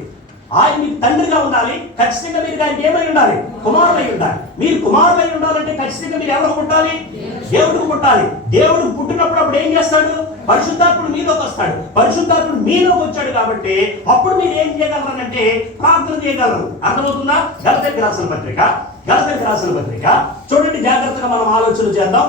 ఆయన మీకు తండ్రిగా ఉండాలి. ఖచ్చితంగా మీరు ఆయనకి ఏమై ఉండాలి? కుమారులై ఉండాలి. మీరు కుమారులై ఉండాలంటే ఖచ్చితంగా మీరు ఎవరికి పుట్టాలి? దేవుడికి పుట్టాలి. దేవుడికి పుట్టినప్పుడు అప్పుడు ఏం చేస్తాడు? పరిశుద్ధాత్ముడు మీలోకి వస్తాడు. పరిశుద్ధాత్ముడు మీలోకి వచ్చాడు కాబట్టి అప్పుడు మీరు ఏం చేయగలరంటే ప్రార్థన చేయగలరు. అర్థమవుతుందా? గలతీయులకు రాసిన పత్రిక చూడండి, జాగ్రత్తగా మనం ఆలోచన చేద్దాం.